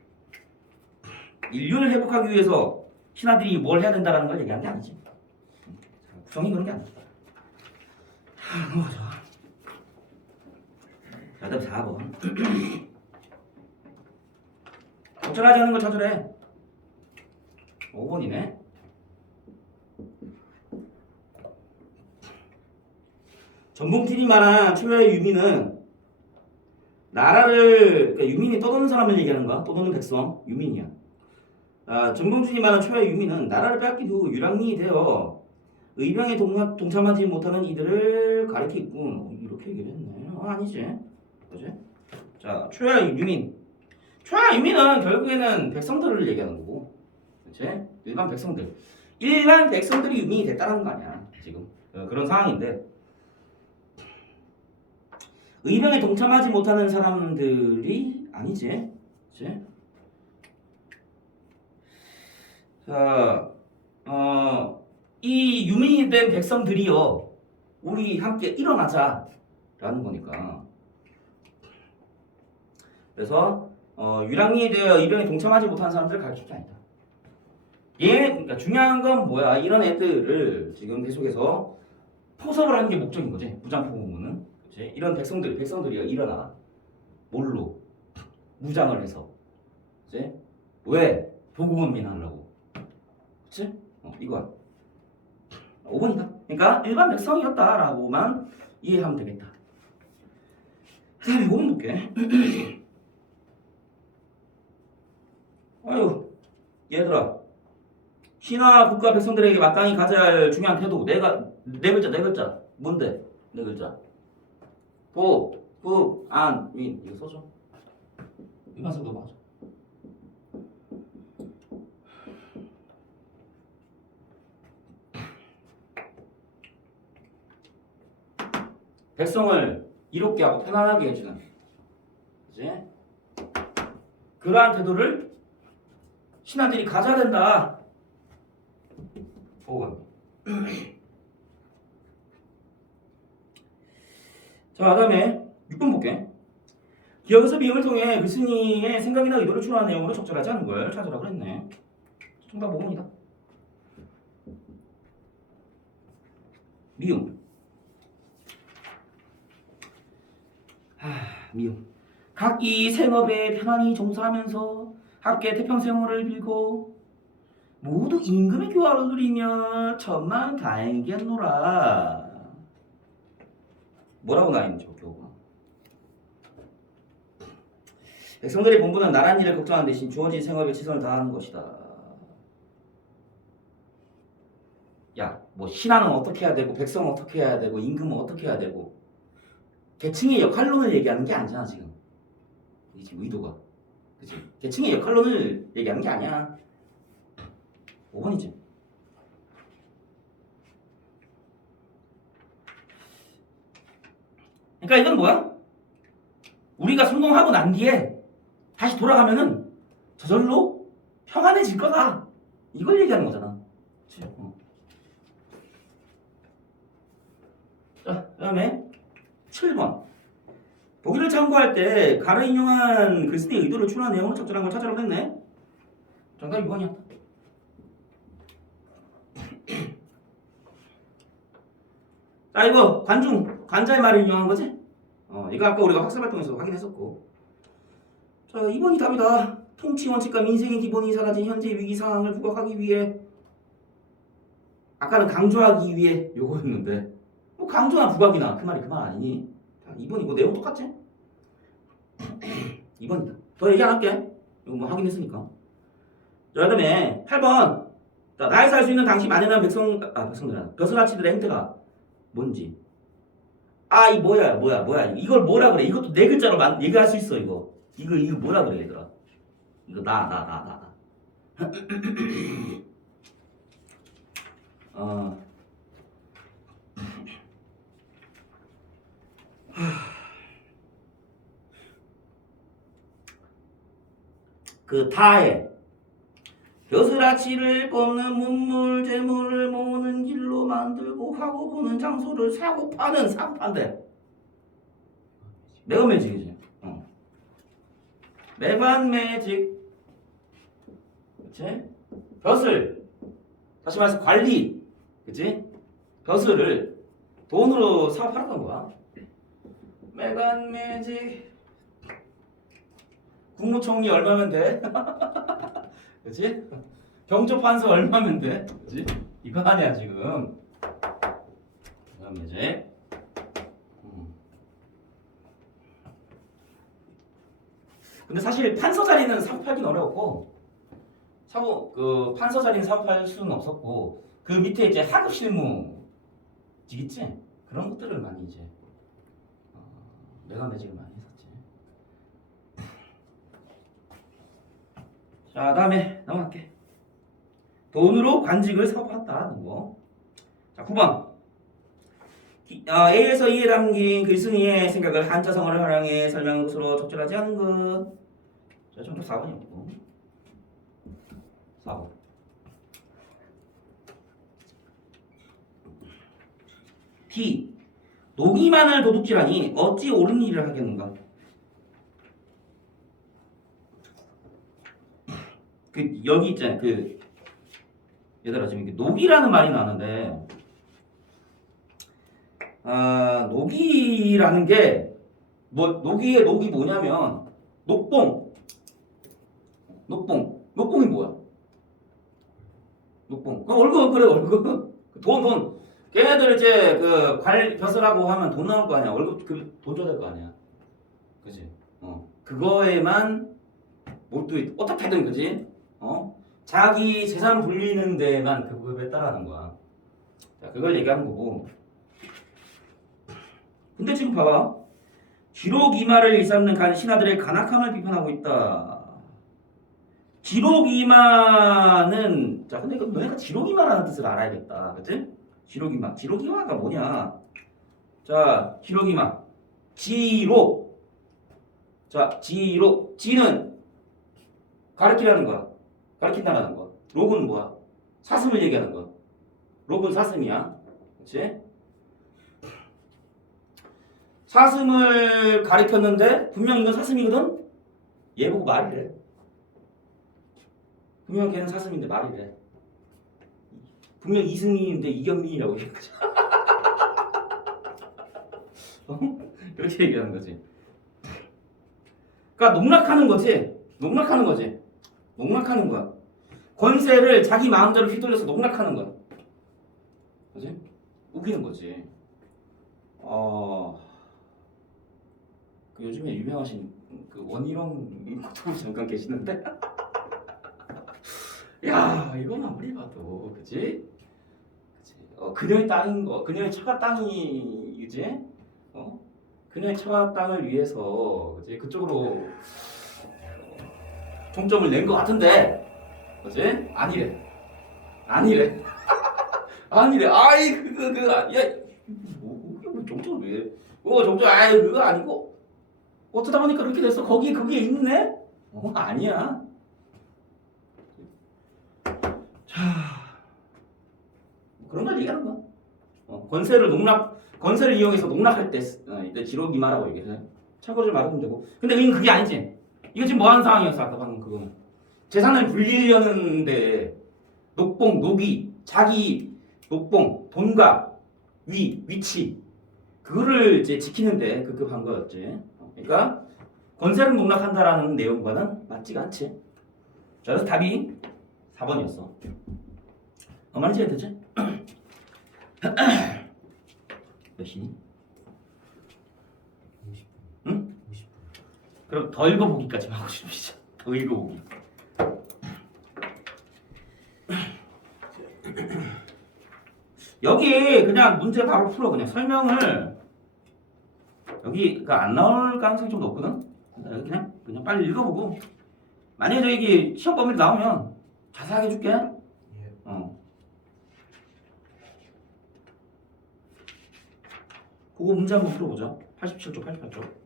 인륜을 회복하기 위해서 신하들이 뭘 해야 된다라는 걸 얘기한 게 아니지. 구성이 그런 게 아니야. 넘어가자. 자, 다음 4번. 적절하지 않은 걸 찾으래. 5번이네. 전봉진이 말한 최후의 유민은 나라를, 그러니까 유민이 떠도는 사람을 얘기하는 거야. 떠도는 백성, 유민이야. 전봉준이 말한 최후의 유민은 나라를 빼앗긴 후 유랑민이 되어 의병에 동참하지 못하는 이들을 가리키고 이렇게 얘기를 했네. 아니지. 그지? 자, 최후의 유민. 최후의 유민은 결국에는 백성들을 얘기하는 거고. 그치? 일반 백성들. 일반 백성들이 유민이 됐다는 거 아니야. 지금. 그런 상황인데. 의병에 동참하지 못하는 사람들이 아니지. 그치? 자, 이 유민이 된 백성들이요, 우리 함께 일어나자라는 거니까. 그래서 유랑민이 되어 의병에 동참하지 못하는 사람들을 가르칠 게 아니다. 그러니까 중요한 건 뭐야? 이런 애들을 지금 계속해서 포섭을 하는 게 목적인 거지. 무장포고문은. 그치? 이런 백성들이요, 일어나. 뭘로? 무장을 해서. 그치? 왜? 보고문민 하려고. 그치? 이거야. 5번이다. 그러니까 일반 백성이었다라고만 이해하면 되겠다. 그 다음에 5번 볼게. 아유, 얘들아. 신하 국가 백성들에게 마땅히 가져야 할 중요한 태도. 네 글자. 뭔데? 네 글자. 보, 국, 안, 민. 이거 써줘. 일반성도 맞아. 백성을 이롭게 하고 편안하게 해주는 그러한 태도를 신하들이 가져야 된다. 보고 자, 다음에 6번 볼게. 기억에서 비용을 통해 글쓴이의 생각이나 의도를 추론한 내용으로 적절하지 않은 걸 찾으라고 그랬네. 정답 5번이다. 미움. 미움. 각기 생업에 편안히 종사하면서 함께 태평생활을 빌고 모두 임금의 교화를 누리며 천만다행이겠노라. 뭐라고 나있는지 볼게요. 백성들의 본분은 나란 일을 걱정하는 대신 주어진 생업에 최선을 다하는 것이다. 야, 뭐 신하는 어떻게 해야 되고 백성은 어떻게 해야 되고 임금은 어떻게 해야 되고 계층의 역할론을 얘기하는 게 아니잖아 지금. 이게 지금 의도가. 그치? 계층의 역할론을 얘기하는 게 아니야. 5번이지. 그러니까 이건 뭐야? 우리가 성공하고 난 뒤에 다시 돌아가면은 저절로 평안해질 거다. 이걸 얘기하는 거잖아. 그치? 자, 그다음에 7번. 보기를 참고할 때 가로 인용한 글쓴이의 의도를 추론한 내용으로 적절한 걸 찾으라고 했네. 정답 2번이야. 자, 이거 관자의 말을 인용한 거지? 이거 아까 우리가 학습활동에서 확인했었고. 자, 2번이 답이다. 통치 원칙과 민생의 기본이 사라진 현재 위기 상황을 부각하기 위해 아까는 강조하기 위해 요거였는데 뭐 강조나 부각이나 그 말이 그 말 아니니? 자, 2번이고 내용 똑같지? 2번이다. 더 얘기 안 할게. 이거 뭐 확인했으니까. 자, 그다음에 8번. 자, 나에 살 수 있는 당시 많은 백성들아 벼슬아치들의 행태가 뭔지. 이 뭐야. 이걸 뭐라 그래? 이것도 네 글자로 얘기할 수 있어 이거. 이거 뭐라 그래 얘들아? 이거 나. 그 타에 벼슬아치를 뽑는 문물 재물을 모으는 길로 만들고 하고 보는 장소를 사고 파는 사고판대. 매간매직이지. 매간매직. 그치? 벼슬. 다시 말해서 관리. 그치? 벼슬을 돈으로 사고 팔았던 거야. 매간매직. 국무총리 얼마면 돼? 그치? 경조판서 얼마면 돼? 그치? 이거 아니야 지금. 매간매직. 근데 사실 판서 자리는 사고 팔긴 어려웠고 판서 자리는 사고 팔 수는 없었고 그 밑에 이제 하급 실무직 있지? 그런 것들을 많이 이제 매간매직을 많이 했었지. 자, 다음에 넘어갈게. 돈으로 관직을 사고 팔았다라는 거. 자, 9번. A에서 E에 담긴 글쓴이의 생각을 한자성어를 활용해 설명한 것으로 적절하지 않은 것. 자, 정답 4번이었고. 4번. B. 노기만을 도둑질하니 어찌 옳은 일을 하겠는가? 여기 있잖아요. 얘들아 지금 이렇게 노기라는 말이 나는데 노기라는 게 노기의 녹이 뭐냐면 녹봉이 뭐야? 녹봉. 월급 그래 월급. 돈. 걔네들 이제 벼슬하고 하면 돈 나올 거 아니야. 월급 돈 줘야 될 거 아니야. 그지? 그거에만 몰두해. 어떻게든 그지? 자기 재산 불리는 데만 그거에 따라하는 거야. 자, 그걸 얘기하는 거고. 근데 지금 봐봐. 기록이마를 일삼는 신하들의 간악함을 비판하고 있다. 기록이마는 자, 근데 너네가 기록이마라는 뜻을 알아야겠다. 그치? 기록이마가 뭐냐? 자, 기록이마. 지록. 자, 지록. 지는 가르치라는 거야. 가르친다라는 거. 록은 뭐야? 사슴을 얘기하는 거. 록은 사슴이야. 그렇지? 사슴을 가리켰는데 분명 이건 사슴이거든? 얘 보고 말이래. 분명 걔는 사슴인데 말이래. 분명 이승민인데 이경민이라고 얘기한 거지. 그렇게 얘기하는 거지. 그러니까 농락하는 거지. 농락하는 거지. 농락하는 거야. 권세를 자기 마음대로 휘둘려서 농락하는 거야. 그지? 우기는 거지. 그 요즘에 유명하신 그 원희룡 유튜브 잠깐 계시는데, 야 이건 아무리 봐도 그지? 그지? 그녀의 땅인 거, 그녀의 처가 땅이 그지? 그녀의 처가 땅을 위해서 그지? 그쪽으로 종점을 낸 것 같은데, 그지? 아니래. 아니래. 아이 야, 뭐 종점을 왜? 종점 그거 아니고 어쩌다 보니까 그렇게 됐어. 거기 그게 있네? 아니야. 자, 그런 걸 얘기하는 거야. 권세를 이용해서 농락할 때 이때 지록이마라고 얘기해서 참고 좀 알아두면 되고. 근데 이건 그게 아니지. 이거 지금 뭐 하는 상황이었어? 아까 방금 그거는 재산을 불리려는데 녹봉, 녹이, 자기 녹봉, 돈과 위치 그거를 이제 지키는데 급급한 거였지. 그러니까 권세를 농락한다라는 내용과는 맞지가 않지. 자, 그래서 답이 4번이었어. 얼마나 지어야 되지? 몇 시니? 50분. 응? 50분. 그럼 더 읽어보기까지만 하고 싶으시죠? 더 읽어보기. 여기 그냥 문제 바로 풀어. 그냥 설명을 여기가 안 나올 가능성이 좀 높거든. 그냥 빨리 읽어보고 만약에 저기 시험 범위 나오면 자세하게 해줄게. 예. 그거 문제 한번 풀어보자. 87쪽, 88쪽.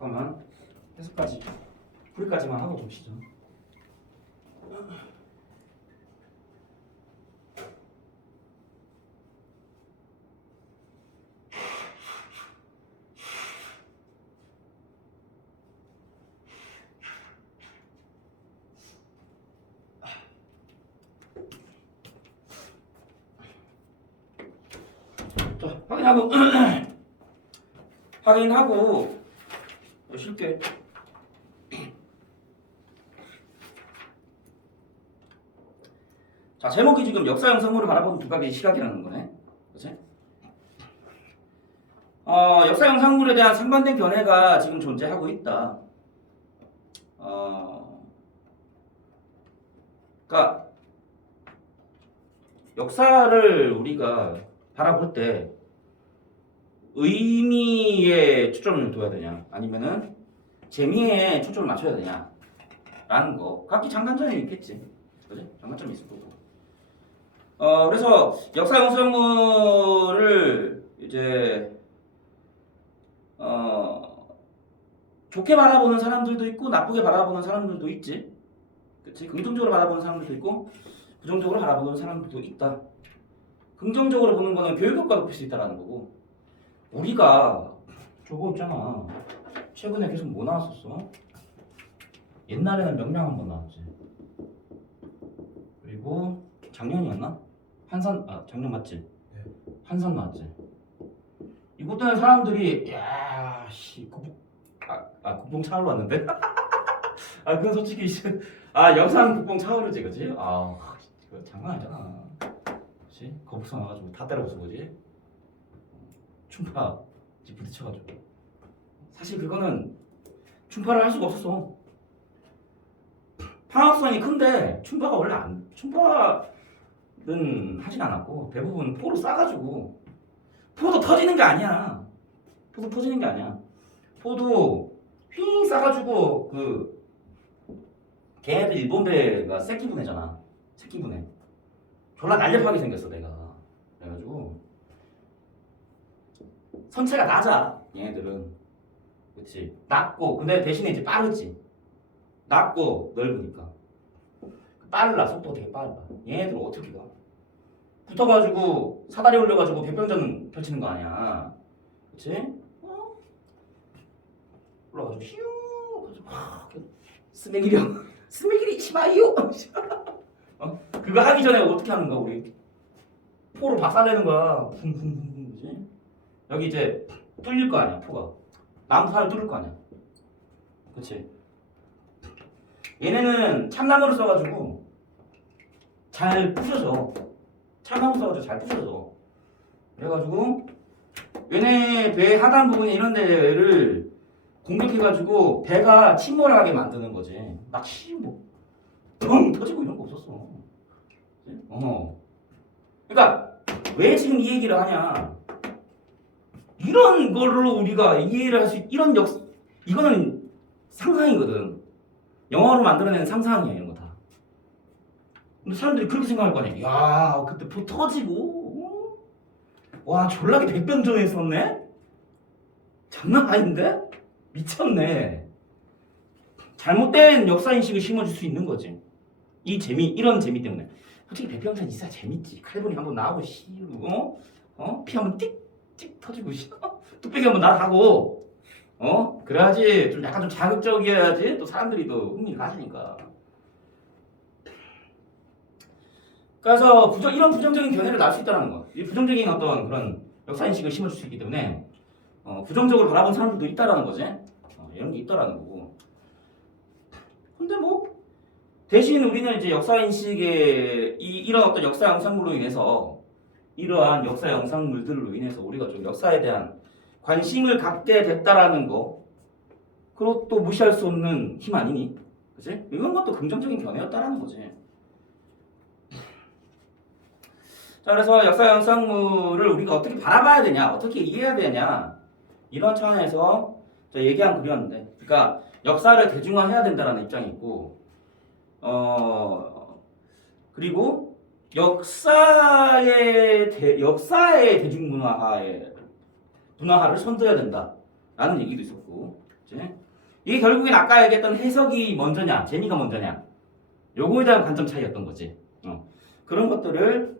잠깐만 해석까지 풀이까지만 하고 좀 쉬죠. 자, 확인하고 확인하고 쉴게. 자, 제목이 지금 역사형 성물을 바라보는 두 가지 시각이라는 거네. 그치? 역사형 성물에 대한 상반된 견해가 지금 존재하고 있다. 그러니까 역사를 우리가 바라볼 때 의미에 초점을 둬야 되냐, 아니면은 재미에 초점을 맞춰야 되냐, 라는 거. 각기 장단점이 있겠지. 그지? 장단점이 있을 거고. 그래서 역사형 성물을 이제 좋게 바라보는 사람들도 있고 나쁘게 바라보는 사람들도 있지. 그치? 긍정적으로 바라보는 사람들도 있고 부정적으로 바라보는 사람들도 있다. 긍정적으로 보는 거는 교육 효과 높일 수 있다는 거고, 우리가 저거 있잖아. 최근에 계속 뭐 나왔었어? 옛날에는 명량 한번 나왔지. 그리고 작년이었나? 한산, 작년 맞지? 네. 한산 나왔지. 이것 때문에 사람들이 국뽕 차오르 왔는데? 그건 솔직히 영상 국뽕 차오르지, 그지? 이거 장난 아니잖아. 그치? 거북선 와가지고 다 때려 부숴, 그지? 춤파 부딪혀가지고. 사실 그거는 춤파를 할 수가 없었어. 방학선이 큰데 춤파가 원래 춤파는 하진 않았고 대부분 포로 싸가지고. 포도 터지는 게 아니야. 포도 터지는 게 아니야. 포도 휘잉 싸가지고 걔네들 일본 배가 새끼 분해잖아. 새끼 분해. 졸라 날렵하게 생겼어 내가. 그래가지고 선체가 낮아 얘네들은. 그치? 낮고 근데 대신에 이제 빠르지. 낮고 넓으니까 빨라. 속도가 되게 빨라. 얘네들 어떻게 가? 붙어가지고 사다리 올려가지고 백병전 펼치는 거 아니야. 그치? 올라가지고 휴 가지고 스메기리 시마이요. 그거 하기 전에 어떻게 하는 거야 우리? 포로 박살내는 거야. 붕붕붕붕. 그지? 여기 이제 뚫릴 거 아니야 포가. 나무살을 뚫을 거 아니야. 그치? 얘네는 참나무를 써가지고 잘 부셔져. 참나무 써가지고 잘 부셔져. 그래가지고 얘네 배 하단 부분에 이런 데를 공격해가지고 배가 침몰하게 만드는 거지. 막 뻥 터지고 이런 거 없었어. 그러니까 왜 지금 이 얘기를 하냐? 이런 걸로 우리가 이해를 할 수 이거는 상상이거든. 영화로 만들어낸 상상이야 이런 거 다. 근데 사람들이 그렇게 생각할 거 아니야. 야 그때 보 터지고 와 졸라게 백병전에 있었네. 장난 아닌데? 미쳤네. 잘못된 역사인식을 심어줄 수 있는 거지. 이런 재미 때문에. 솔직히 백병전 있어야 재밌지. 칼본이 한번 나오고 피 한번 띡띡 터지고 뚝배기 한번 날아가고 그래야지 좀 약간 좀 자극적이어야지 또 사람들이 또 흥미를 가지니까. 그래서 이런 부정적인 견해를 낳을 수 있다는 거. 이 부정적인 어떤 그런 역사인식을 심어줄 수 있기 때문에 부정적으로 바라본 사람들도 있다라는 거지. 이런 게 있다라는 거고. 근데 뭐 대신 우리는 이제 역사인식의 이런 어떤 역사 영상물로 인해서 이러한 역사 영상물들로 인해서 우리가 좀 역사에 대한 관심을 갖게 됐다라는 거. 그것도 무시할 수 없는 힘 아니니? 그치? 이건 것도 긍정적인 견해였다라는 거지. 자, 그래서 역사 영상물을 우리가 어떻게 바라봐야 되냐, 어떻게 이해해야 되냐, 이런 차원에서 제가 얘기한 글이었는데, 그러니까 역사를 대중화해야 된다라는 입장이 있고, 그리고 역사의 문화화를 선도해야 된다라는 얘기도 있었고, 그치? 이게 결국엔 아까 얘기했던 해석이 먼저냐, 재미가 먼저냐, 요거에 대한 관점 차이였던 거지. 그런 것들을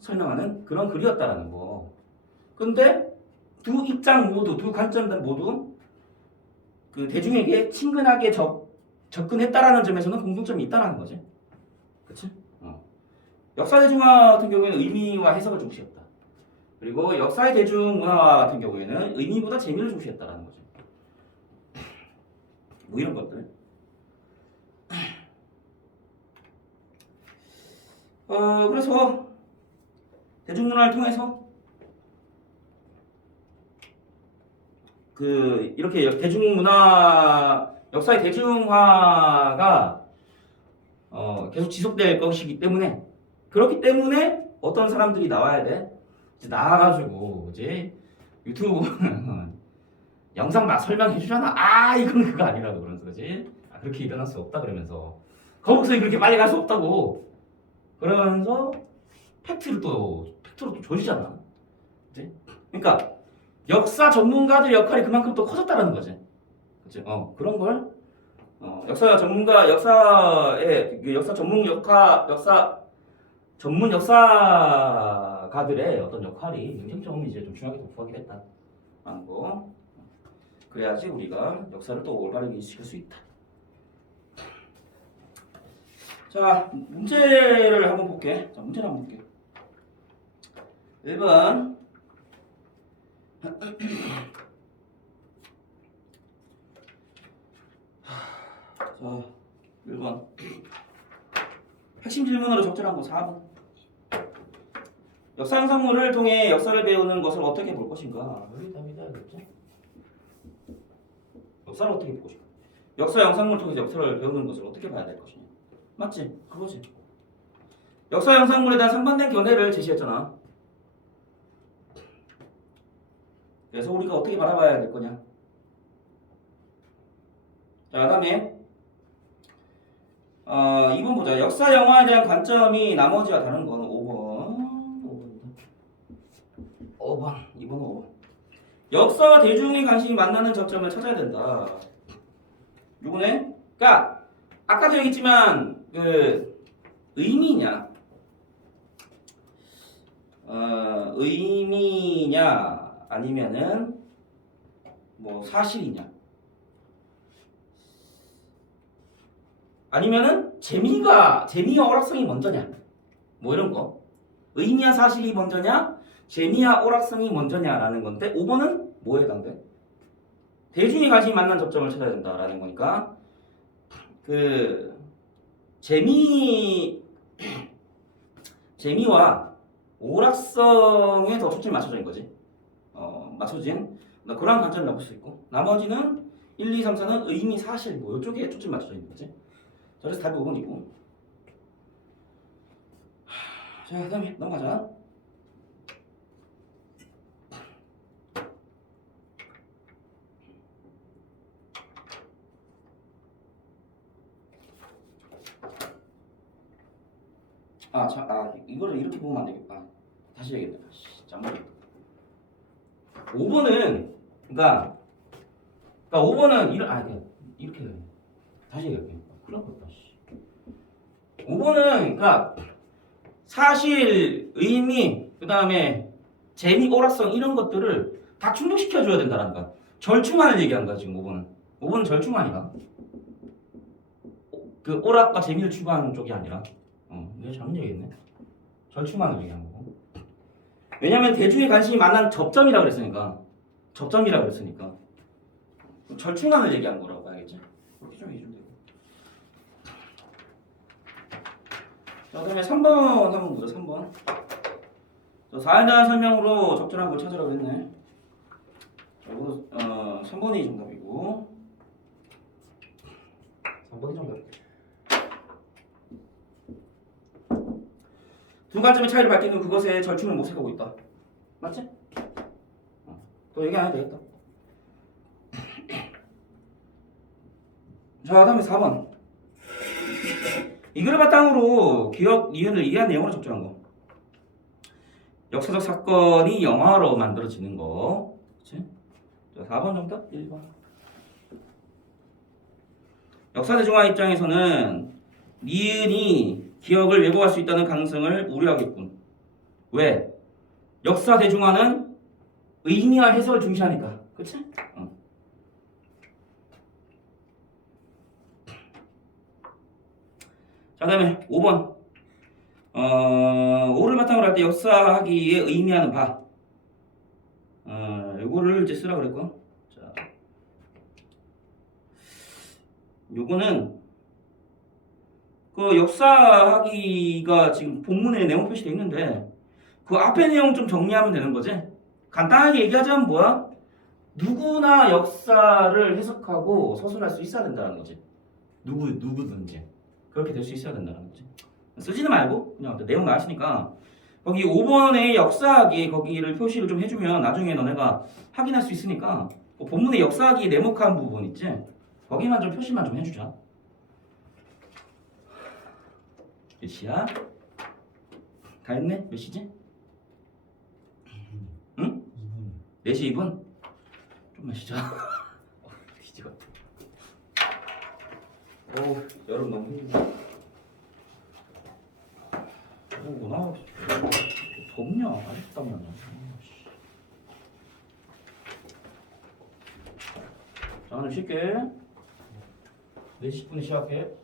설명하는 그런 글이었다라는 거. 근데 두 입장 모두, 두 관점들 모두 그 대중에게 친근하게 접근했다라는 점에서는 공통점이 있다라는 거지. 그치? 역사 대중화 같은 경우에는 의미와 해석을 중시했다. 그리고 역사의 대중문화 같은 경우에는 의미보다 재미를 중시했다라는 거죠. 뭐 이런 것들. 그래서 대중문화를 통해서 이렇게 대중문화 역사의 대중화가 계속 지속될 것이기 때문에 그렇기 때문에 어떤 사람들이 나와야 돼? 이제 나와가지고 이제 유튜브 영상 막 설명해 주잖아. 아 이건 그거 아니라고 그러면서 그지? 그렇게 일어날 수 없다 그러면서 거북선이 그렇게 빨리 갈 수 없다고 그러면서 팩트로 또 조지잖아. 그지? 그러니까 역사 전문가들 역할이 그만큼 또 커졌다라는 거지. 그치? 그런 걸 역사 전문가 역사의 역사 전문 역사가들의 어떤 역할이 굉장히 좀 이제 좀 중요하게 부각이 됐다라는 거. 그래야지 우리가 역사를 또 올바르게 인식할 수 있다. 자, 문제를 한번 볼게. 자, 문제를 한번 볼게. 1번. 자, 1번. 핵심 질문으로 적절한 거 4번. 역사 영상물을 통해 역사를 배우는 것을 어떻게 볼 것인가? 여기 답이다겠지? 역사를 어떻게 볼 것인가? 역사 영상물을 통해서 역사를 배우는 것을 어떻게 봐야 될 것이냐? 맞지? 그거지. 역사 영상물에 대한 상반된 견해를 제시했잖아. 그래서 우리가 어떻게 바라봐야 될 거냐? 자, 그다음에 2번 보자. 역사 영화에 대한 관점이 나머지와 다른 거는 5번. 2번 5번. 역사와 대중의 관심이 만나는 접점을 찾아야 된다. 요거네. 그러니까 아까도 얘기했지만 의미냐 아니면은 뭐 사실이냐 아니면은 재미와 오락성이 먼저냐 뭐 이런 거. 의미와 사실이 먼저냐 재미와 오락성이 먼저냐라는 건데 5번은 뭐에 해당돼? 대중의 관심이 만난 접점을 찾아야 된다라는 거니까 재미와 오락성에 더 초점이 맞춰져 있는 거지. 맞춰진 그런 관점이라고 볼 수 있고 나머지는 1, 2, 3, 4는 의미, 사실 뭐 이쪽에 초점이 맞춰져 있는 거지. 그래서 답이 5번이고. 자, 그다음에 넘어가자. 이거를 이렇게 보면 안 되겠다. 다시 해야겠다. 짱머리. 5번은 그러니까 5번은 이렇게 해야 돼. 다시 해야겠다. 큰일 났다. 5번은 그러니까 사실, 의미, 그다음에 재미, 오락성 이런 것들을 다 충족시켜 줘야 된다라니까. 절충안을 얘기한 거야, 지금 5번은. 5번은 절충안이다. 그 오락과 재미를 추구하는 쪽이 아니라. 내가 잘못 얘기했네. 절충안을 얘기한 거고. 왜냐면 대중의 관심이 만난 접점이라 그랬으니까. 절충안을 얘기한 거라고 봐야겠지. 그렇게 좀 해주면 되고. 자, 그다음에 3번 한번 보자. 3번. 사에 대한 설명으로 적절한 걸 찾으라고 했네. 자, 이거 3번이 정답이고. 3번이 정답. 두 관점의 차이를 밝히는 그것의 절충을 모색하고 있다. 맞지? 또 얘기 안 해도 되겠다. 자, 다음에 4번. 이 글을 바탕으로 기억, 이해를 이해한 내용으로 적절한 거. 역사적 사건이 영화로 만들어지는 거. 그치? 자, 4번 정답? 1번. 역사대중화 입장에서는 니은이 기억을 왜곡할 수 있다는 가능성을 우려하겠군. 왜? 역사대중화는 의미와 해석을 중시하니까. 그치? 자, 다음에 5번. 오를 바탕으로 할 때 역사하기에 의미하는 바. 요거를 이제 쓰라 그랬고. 자, 요거는 그 역사하기가 지금 본문에 내용 표시되어 있는데 그 앞에 내용 좀 정리하면 되는 거지. 간단하게 얘기하자면 뭐야? 누구나 역사를 해석하고 서술할 수 있어야 된다는 거지. 누구든지 그렇게 될 수 있어야 된다는 거지. 쓰지는 말고 그냥 내용 나왔으니까 거기 5번의 역사하기 거기를 표시를 좀 해주면 나중에 너네가 확인할 수 있으니까 본문의 역사하기 네모칸 부분 있지? 거기만 좀 표시만 좀 해주자. 몇 시야? 다 했네? 몇 시지? 응? 4시 2분? 좀만 쉬자. 뒤지겠다. 오, 여름 너무 힘들다. 오, 나 덥냐? 아직도 땀이 안 나. 자, 오늘 쉴게. 4시 10분에 시작해.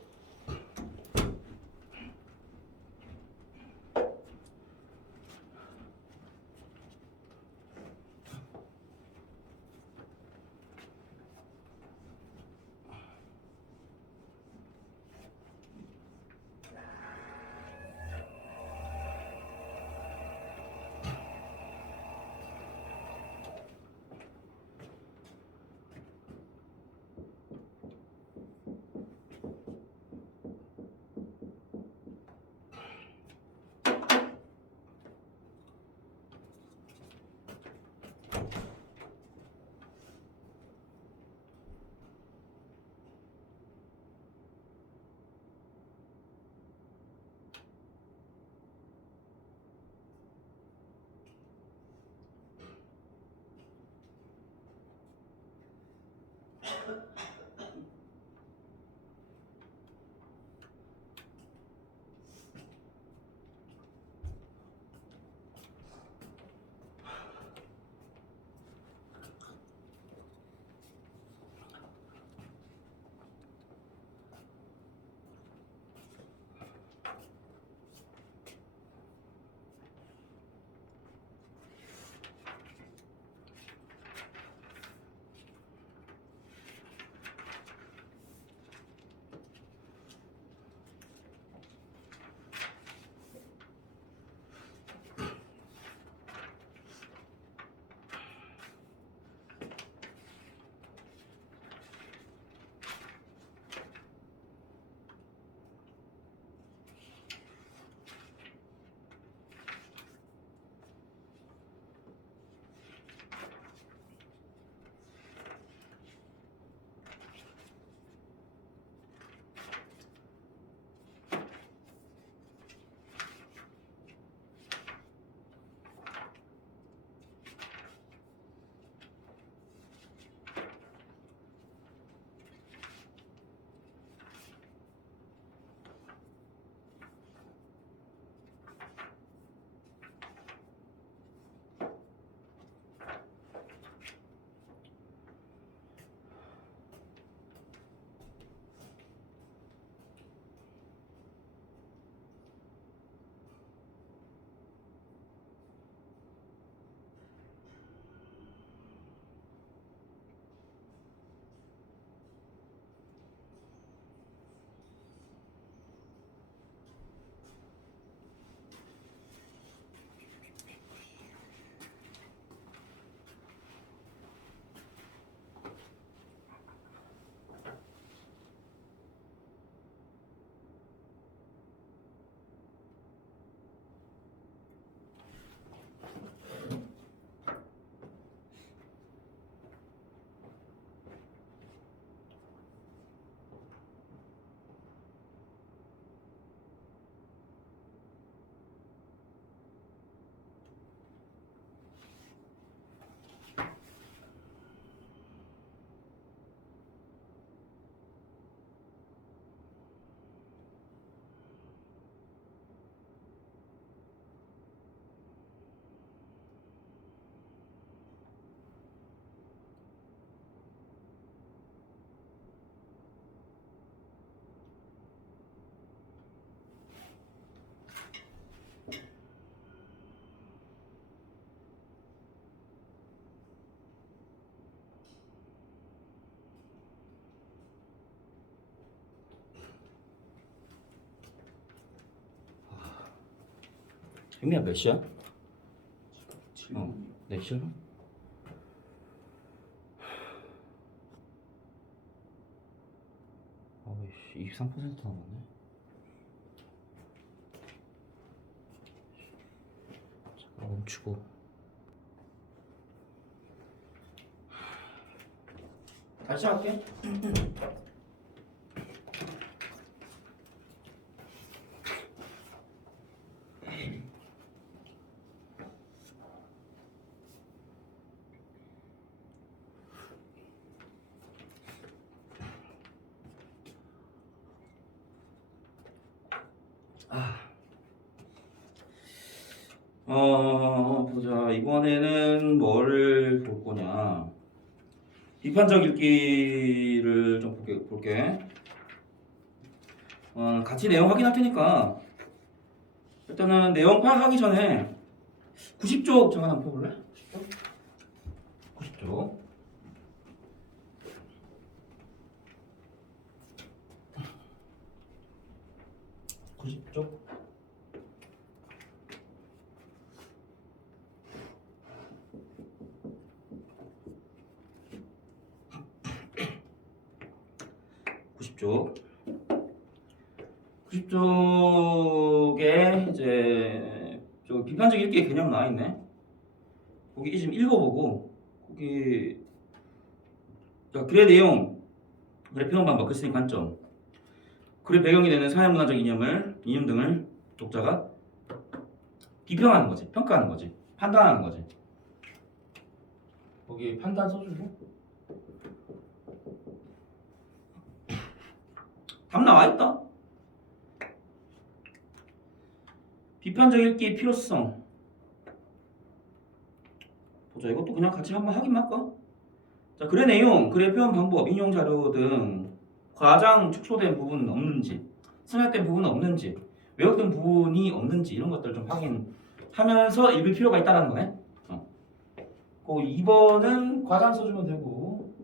의미야 몇 시야? 지금 어. 네 시? 어이씨 23% 남았네. 잠깐 멈추고. 다시 할게. 보자. 이번에는 뭘 볼 거냐. 비판적 읽기를 좀 볼게. 같이 내용 확인할 테니까 일단은 내용 파악하기 전에 90쪽 잠깐 한번 펴볼래? 90쪽. 90쪽. 쪽 90쪽에 이제 저 비판적 읽기 개념 나와 있네. 거기 좀 읽어보고 거기 자, 글의 내용, 글의 표현 방법, 글 쓰기 관점, 글의 배경이 되는 사회문화적 이념 등을 독자가 비평하는 거지, 평가하는 거지, 판단하는 거지. 거기 판단 써주고 답 나와 있다. 비판적 읽기의 필요성. 보자, 이것도 그냥 같이 한번 확인만 할까? 자, 글의 내용, 글의 표현 방법, 인용 자료 등 과장 축소된 부분은 없는지, 생략된 부분은 없는지, 왜곡된 부분이 없는지 이런 것들 좀 확인하면서 읽을 필요가 있다는 거네. 그 2번은 과장 써주면 되고.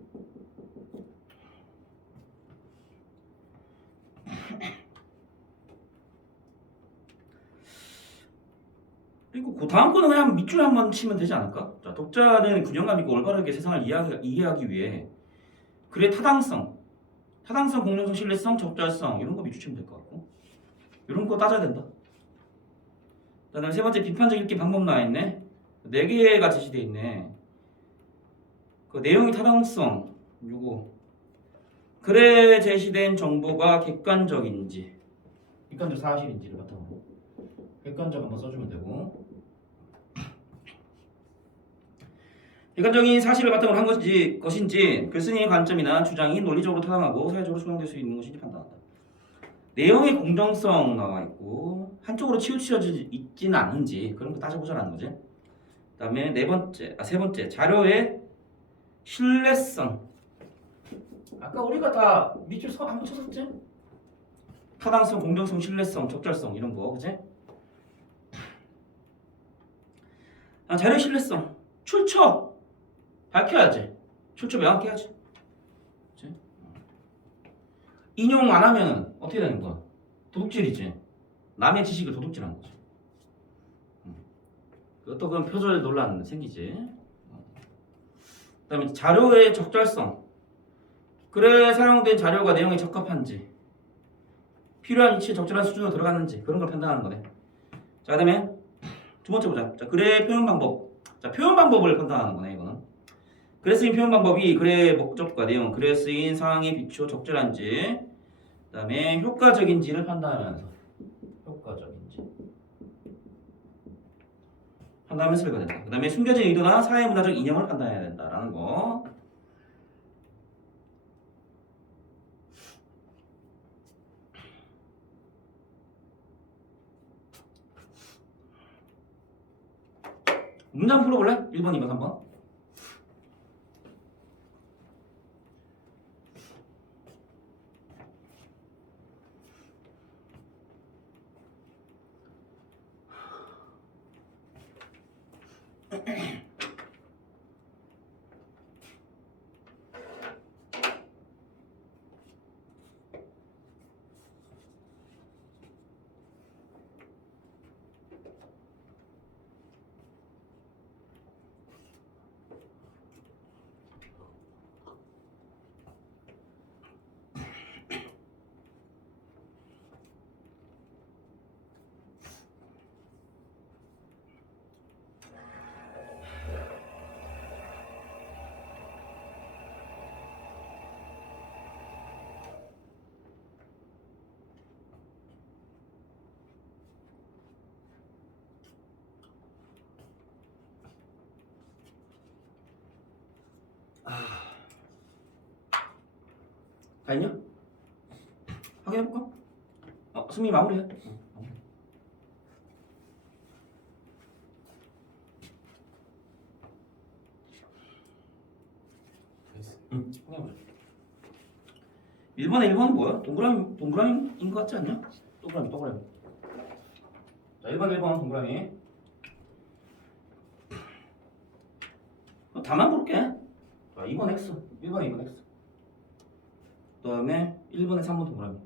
그리고 그 다음 거는 그냥 밑줄 한번 치면 되지 않을까? 자, 독자는 균형감 있고 올바르게 세상을 이해하기 위해 글의 타당성, 공정성, 신뢰성, 적절성 이런 거 밑줄 치면 될 것 같고 이런 거 따져야 된다. 그다음에 세 번째 비판적 읽기 방법 나와 있네. 4개가 제시돼 있네. 그 내용의 타당성 요거 글에 제시된 정보가 객관적인지 사실인지를 바탕으로 객관적 한번 써주면 되고 객관적인 사실을 바탕으로 한 것인지 글쓴이의 관점이나 주장이 논리적으로 타당하고 사회적으로 수용될 수 있는 것인지 판단한다. 내용의 공정성 나와 있고 한쪽으로 치우쳐져 있지는 않은지 그런 거 따져보자라는 거지. 그다음에 세 번째 자료의 신뢰성. 아까 우리가 다 밑줄 한번 쳤었지? 타당성, 공정성, 신뢰성, 적절성 이런 거, 그지? 자료 신뢰성, 출처 밝혀야지. 출처 명확히 해야지. 그치? 인용 안 하면 어떻게 되는 거야? 도둑질이지. 남의 지식을 도둑질하는 거지. 또 그런 표절 논란 생기지. 그다음에 자료의 적절성. 글에 사용된 자료가 내용에 적합한지, 필요한 위치에 적절한 수준으로 들어갔는지 그런 걸 판단하는 거네. 자, 그다음에 두 번째 보자. 자, 글의 표현 방법. 자, 표현 방법을 판단하는 거네, 이거는. 글에 쓰인 표현 방법이 글의 목적과 내용, 글에 쓰인 상황에 비추어 적절한지, 그다음에 효과적인지를 판단하면서 판단하면서 읽어야 된다. 그다음에 숨겨진 의도나 사회문화적 이념을 판단해야 된다라는 거. 문장 풀어볼래? 1번, 2번, 3번. 다 했냐? 확인해볼까? 승민이 마무리해. 됐어. 확인해보자. 1번은 뭐야? 동그라미인 것 같지 않냐? 동그라미. 자, 1번 동그라미. 다만 볼게. 자, 2번 X. 1번에 2번 X. 그 다음에 1번에 3번 동그라미.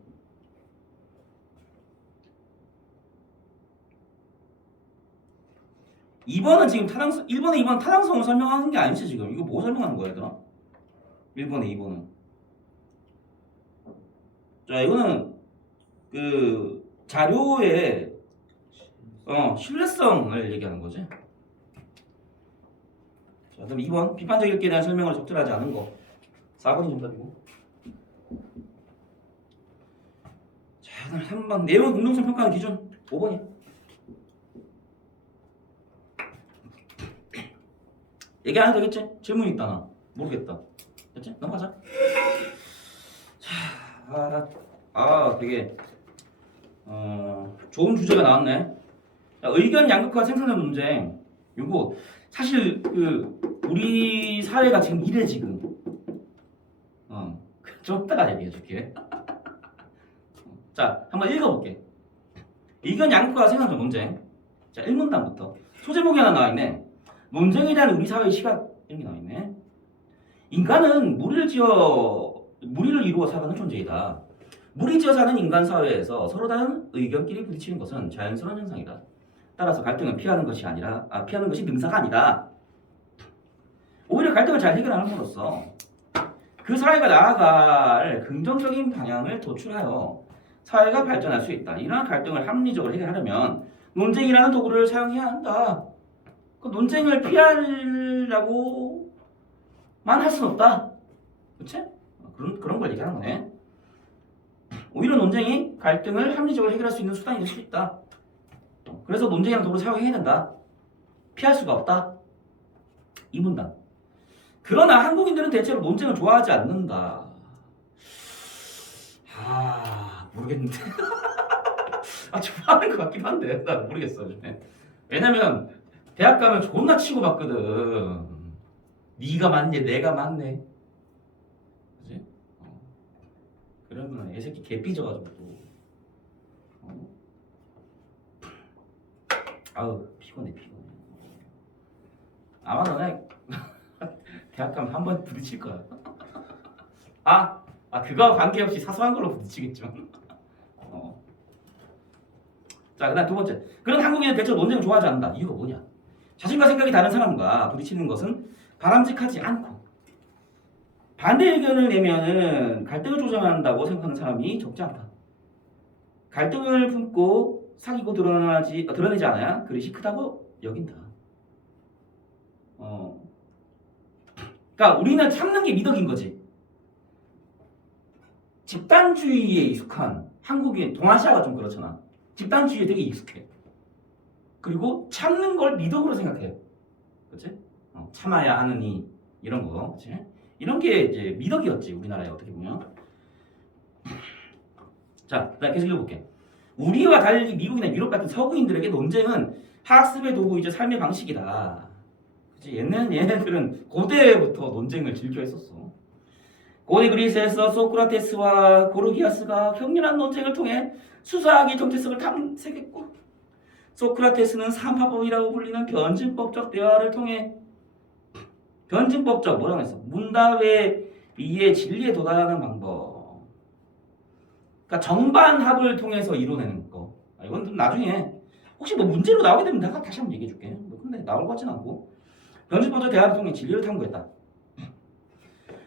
2번은 지금 1번에 2번 타당성을 설명하는 게 아니지 지금. 이거 뭐 설명하는 거야 얘들아? 1번에 2번은. 자, 이거는 그 자료의 신뢰성을 얘기하는 거지. 자, 그다음 2번 비판적 읽기에 대한 설명을 적절하지 않은 거. 4번이 정답이고. 자, 그다음 3번 내용 공동성 평가하는 기준 5번이야. 얘기 안 해도 되겠지? 질문 있다 나 모르겠다. 됐지? 넘어가자. 자, 되게 좋은 주제가 나왔네. 자, 의견 양극화 생산력 논쟁. 요거 사실 그 우리 사회가 지금 이래 지금. 좀 이따가 얘기해줄게. 자, 한번 읽어볼게. 의견 양극화 생산력 논쟁. 자, 1문단부터 소제목이 하나 나와있네. 논쟁에 대한 우리 사회의 시각 이런 게 나와있네. 인간은 무리를 이루어 살아가는 존재이다. 무리지어 사는 인간 사회에서 서로 다른 의견끼리 부딪히는 것은 자연스러운 현상이다. 따라서 갈등은 피하는 것이 능사가 아니다. 오히려 갈등을 잘 해결함으로써 그 사회가 나아갈 긍정적인 방향을 도출하여 사회가 발전할 수 있다. 이러한 갈등을 합리적으로 해결하려면 논쟁이라는 도구를 사용해야 한다. 그 논쟁을 피하려고만 할 수는 없다. 그치? 그런 걸 얘기하는 거네. 오히려 논쟁이 갈등을 합리적으로 해결할 수 있는 수단이 될 수 있다. 그래서 논쟁이라는 도구를 사용해야 된다. 피할 수가 없다. 이 문단. 그러나 한국인들은 대체로 논쟁을 좋아하지 않는다. 모르겠는데. 좋아하는 것 같기도 한데 나 모르겠어 요즘에. 왜냐면 대학 가면 존나 치고받거든. 네가 맞네 내가 맞네. 그지? 그러면 애새끼 개 삐져가지고 또. 아우 피곤해. 아마 너네 대학 가면 한 번 부딪힐 거야. 그거와 관계없이 사소한 걸로 부딪히겠지만. 자, 그다음 두 번째. 그런 한국인은 대체로 논쟁을 좋아하지 않는다. 이유가 뭐냐? 자신과 생각이 다른 사람과 부딪히는 것은 바람직하지 않고 반대 의견을 내면은 갈등을 조장한다고 생각하는 사람이 적지 않다. 갈등을 품고 사귀고 드러내지 않아야 그 리스크가 크다고 여긴다. 그러니까 우리는 참는 게 미덕인 거지. 집단주의에 익숙한 한국인, 동아시아가 좀 그렇잖아. 집단주의에 되게 익숙해. 그리고 참는 걸 미덕으로 생각해. 그치? 참아야 하느니 이런 거. 그치? 이런 게 이제 미덕이었지 우리나라에 어떻게 보면. 자, 나 계속 읽어볼게. 우리와 달리 미국이나 유럽 같은 서구인들에게 논쟁은 학습의 도구이자 삶의 방식이다. 그치? 얘네들은 고대부터 논쟁을 즐겨 했었어. 고대 그리스에서 소크라테스와 고르기아스가 격렬한 논쟁을 통해 수사학의 정체성을 탐색했고, 소크라테스는 삼파법이라고 불리는 변증법적 대화를 통해 뭐라고 했어? 문답의 미의 진리에 도달하는 방법. 그러니까 정반합을 통해서 이뤄내는 거. 이건 좀 나중에 혹시 뭐 문제로 나오게 되면 내가 다시 한번 얘기해 줄게. 근데 나올 것 같진 않고. 변증법적 대화를 통해 진리를 탐구했다.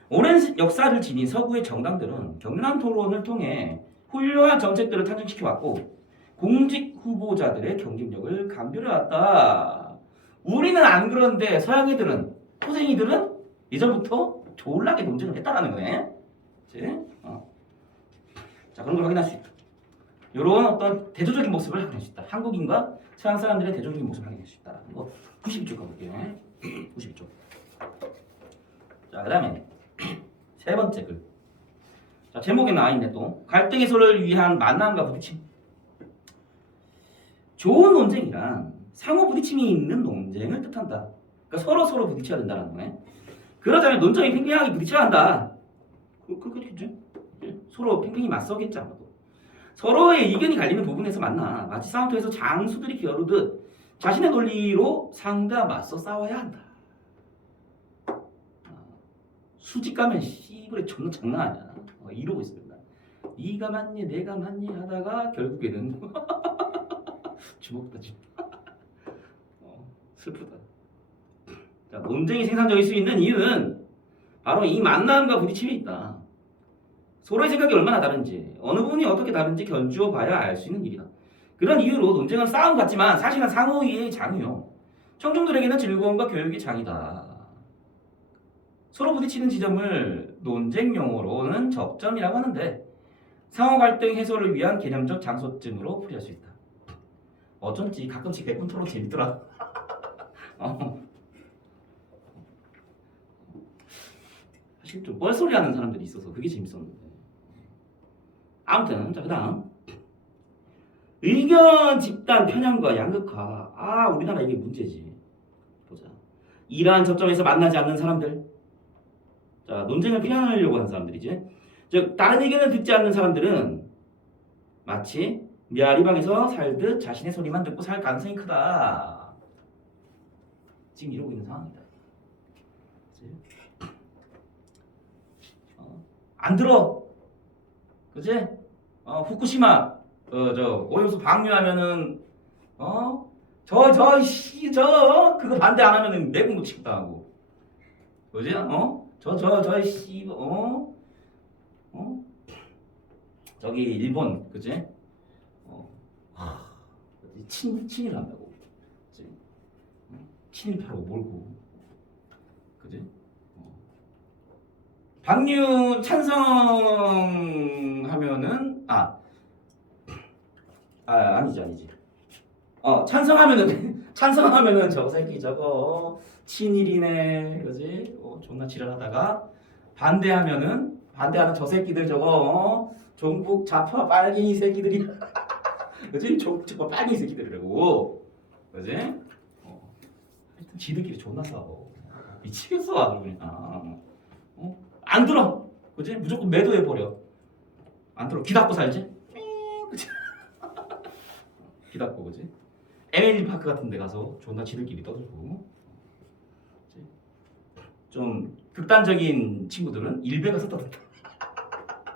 오랜 역사를 지닌 서구의 정당들은 격렬한 토론을 통해 훌륭한 정책들을 탄생시켜왔고 공직 후보자들의 경쟁력을 감별해왔다. 우리는 안 그런데 서양 토생이들은 예전부터 졸라게 논쟁을 했다라는 거네. 그치? 자, 그런 걸 확인할 수 있다. 이런 어떤 대조적인 모습을 확인할 수 있다. 한국인과 서양 사람들의 대조적인 모습을 확인할 수 있다. 이거 92쪽 가볼게요. 92쪽. 자, 그 다음에 세 번째 글. 자, 자, 제목에 나와 있네 또. 갈등 해소를 위한 만남과 부딪힘. 좋은 논쟁이란 상호 부딪힘이 있는 논쟁을 뜻한다. 그러니까 서로 부딪혀야 된다는 거네. 그러자면 논쟁이 팽팽하게 부딪혀야 한다. 그렇겠지. 서로 팽팽히 맞서겠지 아마도. 서로의 의견이 갈리는 부분에서 만나 마치 싸움터에서 장수들이 겨루듯 자신의 논리로 상대와 맞서 싸워야 한다. 수직 가면 씨부레 존나 장난 아니야. 이러고 있습니다. 네가 맞니 내가 맞니 하다가 결국에는 주먹다 주먹. 슬프다. 자, 논쟁이 생산적일 수 있는 이유는 바로 이 만남과 부딪힘이 있다. 서로의 생각이 얼마나 다른지, 어느 부분이 어떻게 다른지 견주어 봐야 알 수 있는 일이다. 그런 이유로 논쟁은 싸움 같지만 사실은 상호이해의 장이요. 청중들에게는 즐거움과 교육의 장이다. 서로 부딪히는 지점을 논쟁 용어로는 접점이라고 하는데 상호 갈등 해소를 위한 개념적 장소쯤으로 풀이할 수 있다. 어쩐지 가끔씩 백분 토론 재밌더라. 사실 좀 뻘소리 하는 사람들이 있어서 그게 재밌었는데. 아무튼 자 그다음 의견 집단 편향과 양극화. 우리나라 이게 문제지. 보자. 이러한 접점에서 만나지 않는 사람들. 자, 논쟁을 피하려고 하는 사람들이지. 즉 다른 의견을 듣지 않는 사람들은 마치 메아리방에서 살듯 자신의 소리만 듣고 살 가능성이 크다. 지금 이러고 있는 상황이다. 그치? 안 들어. 그치? 후쿠시마 저 오염수 방류하면은 그거 반대 안 하면은 매국노 취급당하고. 그지? 저기 일본 그지? 친일 한다고. 그지? 친일파로 몰고. 그지? 방류 찬성하면은 아니지. 찬성하면은 저 새끼 저거 친일이네, 그지? 존나 지랄하다가 반대하는 저 새끼들 저거 종북 좌파 빨갱이 새끼들이, 그지? 저거 빨갱이 새끼들이라고, 그지? 하여튼 지들끼리 존나 싸워. 미치겠어 아주 그냥. 안 들어, 그지? 무조건 매도해 버려. 안 들어. 귀 닫고 살지? 그지? 귀 닫고, 그지? MLB 파크 같은 데 가서 존나 지들끼리 떠들고. 좀 극단적인 친구들은 일베 가서 떠든다.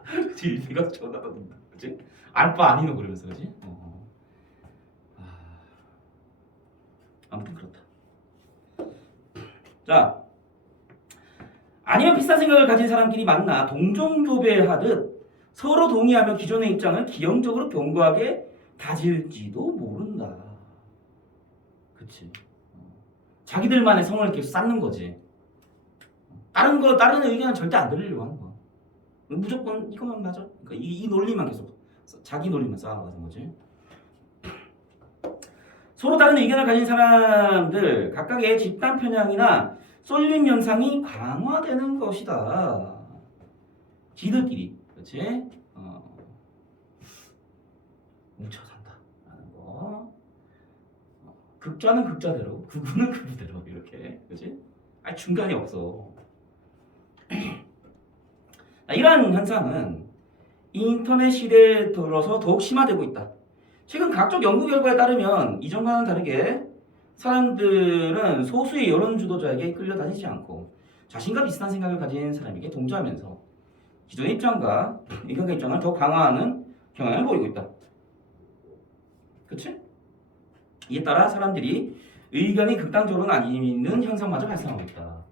그치? 일베 가서 존나 떠든다. 그치? 알바 아니노 그러면서, 그치? 아무튼 그렇다. 자, 아니면 비슷한 생각을 가진 사람끼리 만나 동종교배하듯 서로 동의하며 기존의 입장을 기형적으로 견고하게 다질지도 모른다. 그치? 자기들만의 성을 계속 쌓는 거지. 다른 의견은 절대 안 들으려고 하는 거야. 무조건 이것만 맞아. 그러니까 이 논리만 계속 자기 논리만 쌓아가는 거지. 서로 다른 의견을 가진 사람들 각각의 집단 편향이나 쏠림 현상이 강화되는 것이다. 지들끼리, 그렇지? 뭉쳐 산다라는 거. 극좌는 극좌대로, 극우는 극우대로 이렇게, 그렇지? 중간이 없어. 이러한 현상은 인터넷 시대에 들어서 더욱 심화되고 있다. 최근 각종 연구 결과에 따르면 이전과는 다르게 사람들은 소수의 여론 주도자에게 끌려다니지 않고 자신과 비슷한 생각을 가진 사람에게 동조하면서 기존의 입장과 인간의 입장을 더 강화하는 경향을 보이고 있다. 그치? 이에 따라 사람들이 의견이 극단적으로 나뉘는 현상마저 발생하고 있다.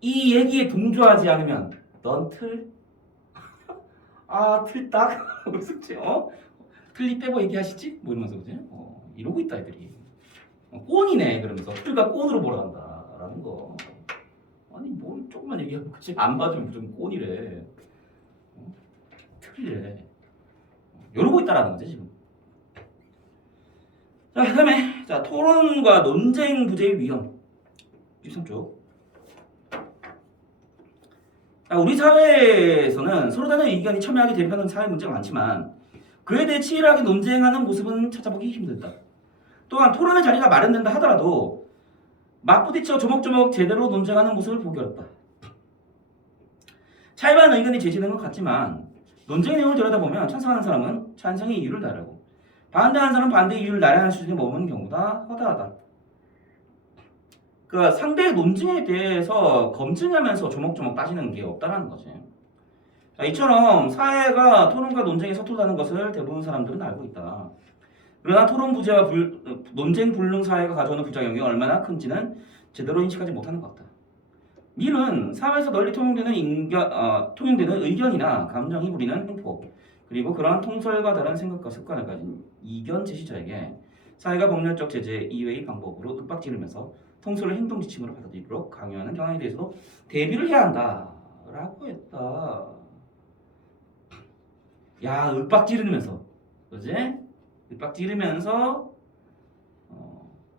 이 얘기에 동조하지 않으면 넌 틀? 틀딱? 그치? 틀리 빼고 얘기하시지? 뭐 이러면서, 그치? 이러고 있다 애들이. 꼰이네 그러면서 틀과 꼰으로 몰아간다라는 거. 아니 뭘 조금만 얘기하고 그치? 안 봐주면 무슨 꼰이래. 틀이래. 이러고 있다라는 거지 지금. 자, 그다음에 토론과 논쟁 부재의 위험. 13쪽. 우리 사회에서는 서로 다른 의견이 첨예하게 대립하는 사회 문제가 많지만 그에 대해 치열하게 논쟁하는 모습은 찾아보기 힘들다. 또한 토론의 자리가 마련된다 하더라도 맞부딪혀 조목조목 제대로 논쟁하는 모습을 보기 어렵다. 차이반 의견이 제시되는 것 같지만 논쟁의 내용을 들여다보면 찬성하는 사람은 찬성의 이유를 나열하고 반대하는 사람은 반대의 이유를 나열하는 수준에 머무는 경우가 허다하다. 그 상대의 논쟁에 대해서 검증하면서 조목조목 따지는 게 없다라는 거지. 이처럼 사회가 토론과 논쟁에 서툴다는 것을 대부분 사람들은 알고 있다. 그러나 토론 부재와 논쟁 불능 사회가 가져오는 부작용이 얼마나 큰지는 제대로 인식하지 못하는 것 같다. 밀은 사회에서 널리 통용되는 의견이나 감정이 부리는 행포, 그리고 그러한 통설과 다른 생각과 습관을 가진 이견 제시자에게 사회가 법률적 제재 이외의 방법으로 윽박지르면서 통설을 행동 지침으로 받아들이도록 강요하는 경향에 대해서도 대비를 해야 한다라고 했다. 야, 윽박지르면서, 그지? 윽박지르면서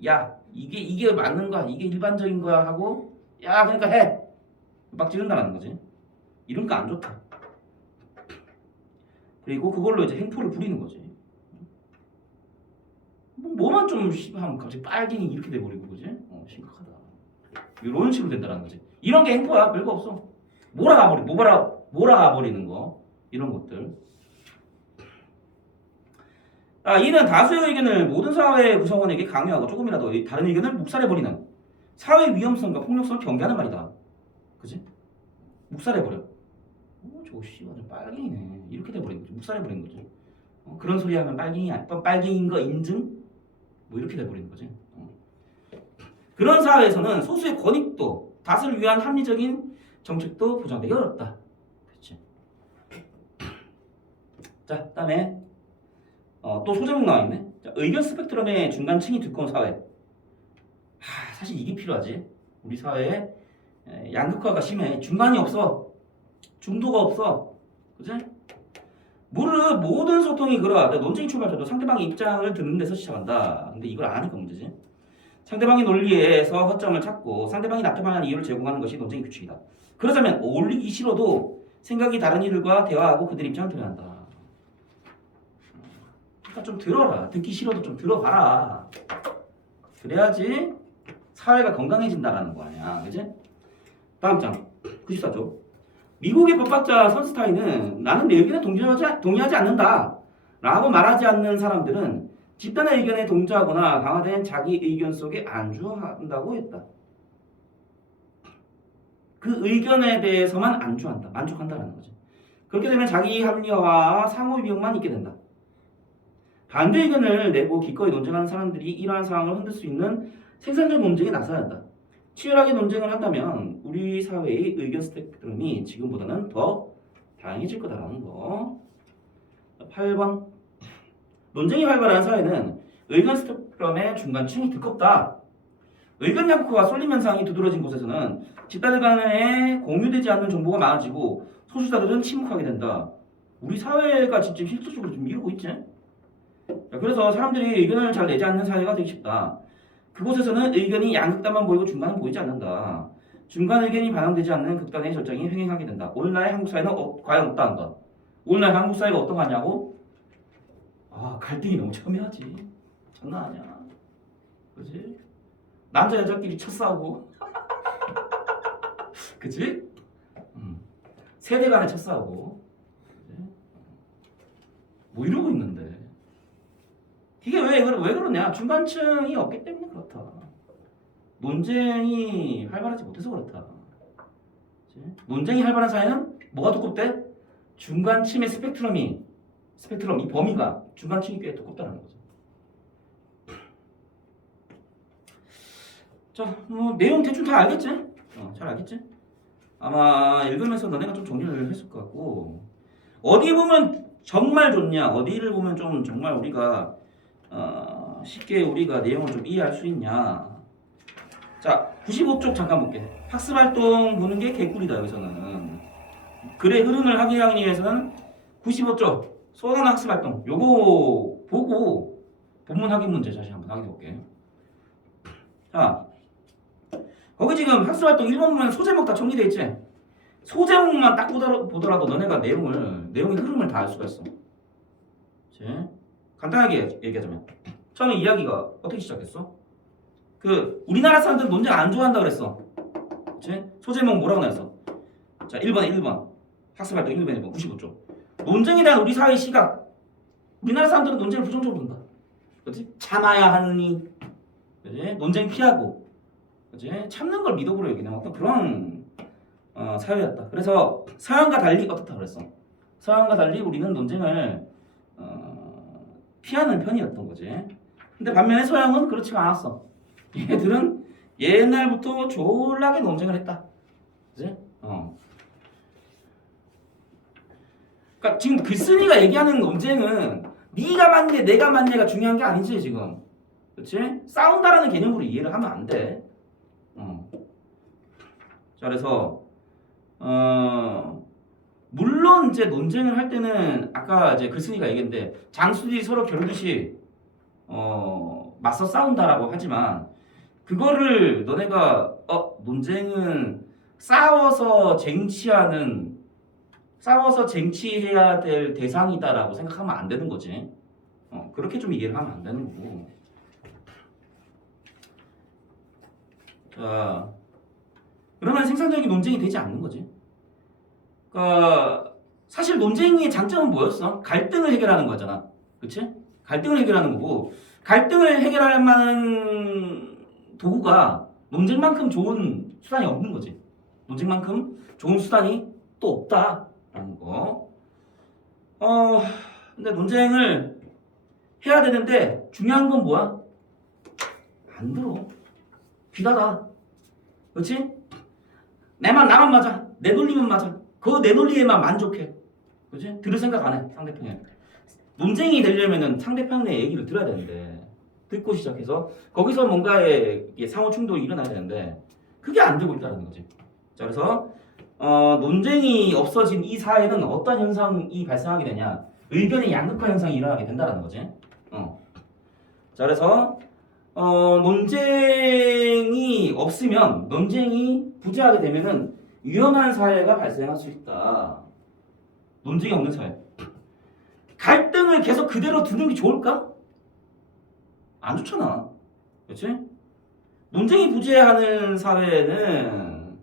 야, 이게 맞는 거야, 이게 일반적인 거야 하고, 야, 그러니까 해. 윽박지른다라는 거지. 이런 거 안 좋다. 그리고 그걸로 이제 행포를 부리는 거지. 뭐만 좀 하면 갑자기 빨갱이 이렇게 돼버리고, 그지? 심각하다. 이런 식으로 된다는 거지. 이런 게 행포야. 별거 없어. 몰아가버리는 거. 이런 것들. 이는 다수의 의견을 모든 사회 구성원에게 강요하고 조금이라도 다른 의견을 묵살해버리는 사회 위험성과 폭력성을 경계하는 말이다. 그지? 묵살해버려. 저거 씨 완전 빨갱이네. 이렇게 돼버리는 거지. 묵살해버리는 거지. 그런 소리 하면 빨갱이인 거 인증? 뭐 이렇게 돼버리는 거지. 그런 사회에서는 소수의 권익도 다수를 위한 합리적인 정책도 보장되기 어렵다. 그렇지. 자, 그다음에 또 소제목 나와있네. 자, 의견 스펙트럼의 중간층이 두꺼운 사회. 사실 이게 필요하지. 우리 사회에 양극화가 심해. 중간이 없어. 중도가 없어. 그치? 모든 소통이 그러하다. 논쟁이 출발해도 상대방의 입장을 듣는 데서 시작한다. 근데 이걸 아니까 문제지. 상대방의 논리에서 허점을 찾고 상대방이 납득하는 이유를 제공하는 것이 논쟁의 규칙이다. 그러자면 어울리기 싫어도 생각이 다른 이들과 대화하고 그들 입장을 들어야 한다. 그러니까 좀 들어라. 듣기 싫어도 좀 들어봐라. 그래야지 사회가 건강해진다라는 거 아니야. 그치? 다음 장 94조. 미국의 법학자 선스타인은 나는 내 의견에 동의하지 않는다 라고 말하지 않는 사람들은 집단의 의견에 동조하거나 강화된 자기 의견 속에 안주한다고 했다. 그 의견에 대해서만 만족한다라는 거지. 그렇게 되면 자기 합리화와 상호 비용만 있게 된다. 반대 의견을 내고 기꺼이 논쟁하는 사람들이 이러한 상황을 흔들 수 있는 생산적 논쟁에 나서야 한다. 치열하게 논쟁을 한다면 우리 사회의 의견 스펙트럼이 지금보다는 더 다양해질 거다라는 거. 8번. 논쟁이 활발한 사회는 의견 스펙트럼의 중간층이 두껍다. 의견 양극화가 쏠림 현상이 두드러진 곳에서는 집단들 간에 공유되지 않는 정보가 많아지고 소수자들은 침묵하게 된다. 우리 사회가 지금 실질적으로 좀 이러고 있지? 그래서 사람들이 의견을 잘 내지 않는 사회가 되기 쉽다. 그곳에서는 의견이 양극단만 보이고 중간은 보이지 않는다. 중간 의견이 반영되지 않는 극단의 절정이 횡행하게 된다. 오늘날 한국 사회는 과연 어떠한가? 오늘날 한국 사회가 어떤 거냐고? 갈등이 너무 첨예하지. 장난 아니야. 그치? 남자 여자끼리 첫싸우고 그치? 세대 간에 첫싸우고 뭐 이러고 있는데 이게 왜 그러냐? 중간층이 없기 때문에 그렇다. 논쟁이 활발하지 못해서 그렇다. 그치? 논쟁이 활발한 사회는 뭐가 두껍대? 중간층의 스펙트럼, 이 범위가 중간층이 꽤 두껍다는 거죠. 자, 내용 대충 다 알겠지? 잘 알겠지? 아마 읽으면서 너네가 좀 정리를 했을 것 같고 어디 보면 정말 좋냐? 어디를 보면 좀 정말 우리가 쉽게 우리가 내용을 좀 이해할 수 있냐? 자, 95쪽 잠깐 볼게. 학습활동 보는 게 개꿀이다 여기서는. 글의 흐름을 확인하기 위해서는 95쪽 소단 학습활동 요거 보고 본문 확인 문제 다시 한번 확인해 볼게. 자, 거기 지금 학습활동 1번 보면 소제목 다 정리돼 있지? 소제목만 딱 보더라도 너네가 내용의 흐름을 다 알 수가 있어. 그치? 간단하게 얘기하자면 처음에 이야기가 어떻게 시작했어? 그 우리나라 사람들은 논쟁 안 좋아한다 그랬어. 그치? 소제목 뭐라고 나왔어? 자, 1번 학습활동 1번 95쪽. 논쟁에 대한 우리 사회의 시각. 우리나라 사람들은 논쟁을 부정적으로 본다. 그치? 참아야 하느니, 그치? 논쟁 피하고, 그치? 참는 걸 미덕으로 여기는 어떤 그런 사회였다. 그래서 서양과 달리 어떻다 그랬어? 서양과 달리 우리는 논쟁을 피하는 편이었던 거지. 근데 반면에 서양은 그렇지가 않았어. 얘들은 옛날부터 졸라게 논쟁을 했다. 그치? 그러니까 지금 글쓴이가 얘기하는 논쟁은 네가 맞네 내가 맞네가 중요한 게 아니지 지금. 그렇지? 싸운다라는 개념으로 이해를 하면 안 돼. 자, 그래서 물론 이제 논쟁을 할 때는 아까 이제 글쓴이가 얘기했는데 장수들이 서로 겨루듯이 맞서 싸운다라고 하지만 그거를 너네가 논쟁은 싸워서 쟁취해야 될 대상이다라고 생각하면 안 되는 거지. 그렇게 좀 이해를 하면 안 되는 거고. 자, 그러면 생산적인 논쟁이 되지 않는 거지. 그러니까 사실 논쟁의 장점은 뭐였어? 갈등을 해결하는 거잖아. 그치? 갈등을 해결하는 거고 갈등을 해결할 만한 도구가 논쟁만큼 좋은 수단이 없는 거지. 논쟁만큼 좋은 수단이 또 없다라는 거. 근데 논쟁을 해야 되는데 중요한 건 뭐야? 안 들어. 귀 닫아. 그렇지? 나만 맞아. 내 논리만 맞아. 그 내 논리에만 만족해. 그렇지? 들을 생각 안 해. 상대편에. 논쟁이 되려면은 상대편의 얘기를 들어야 되는데 듣고 시작해서 거기서 뭔가의 상호 충돌이 일어나야 되는데 그게 안 되고 있다는 거지. 자, 그래서 논쟁이 없어진 이 사회는 어떤 현상이 발생하게 되냐? 의견의 양극화 현상이 일어나게 된다는 거지. 자, 그래서 논쟁이 없으면 논쟁이 부재하게 되면은 위험한 사회가 발생할 수 있다. 논쟁이 없는 사회. 갈등을 계속 그대로 두는 게 좋을까? 안 좋잖아. 그렇지? 논쟁이 부재하는 사회는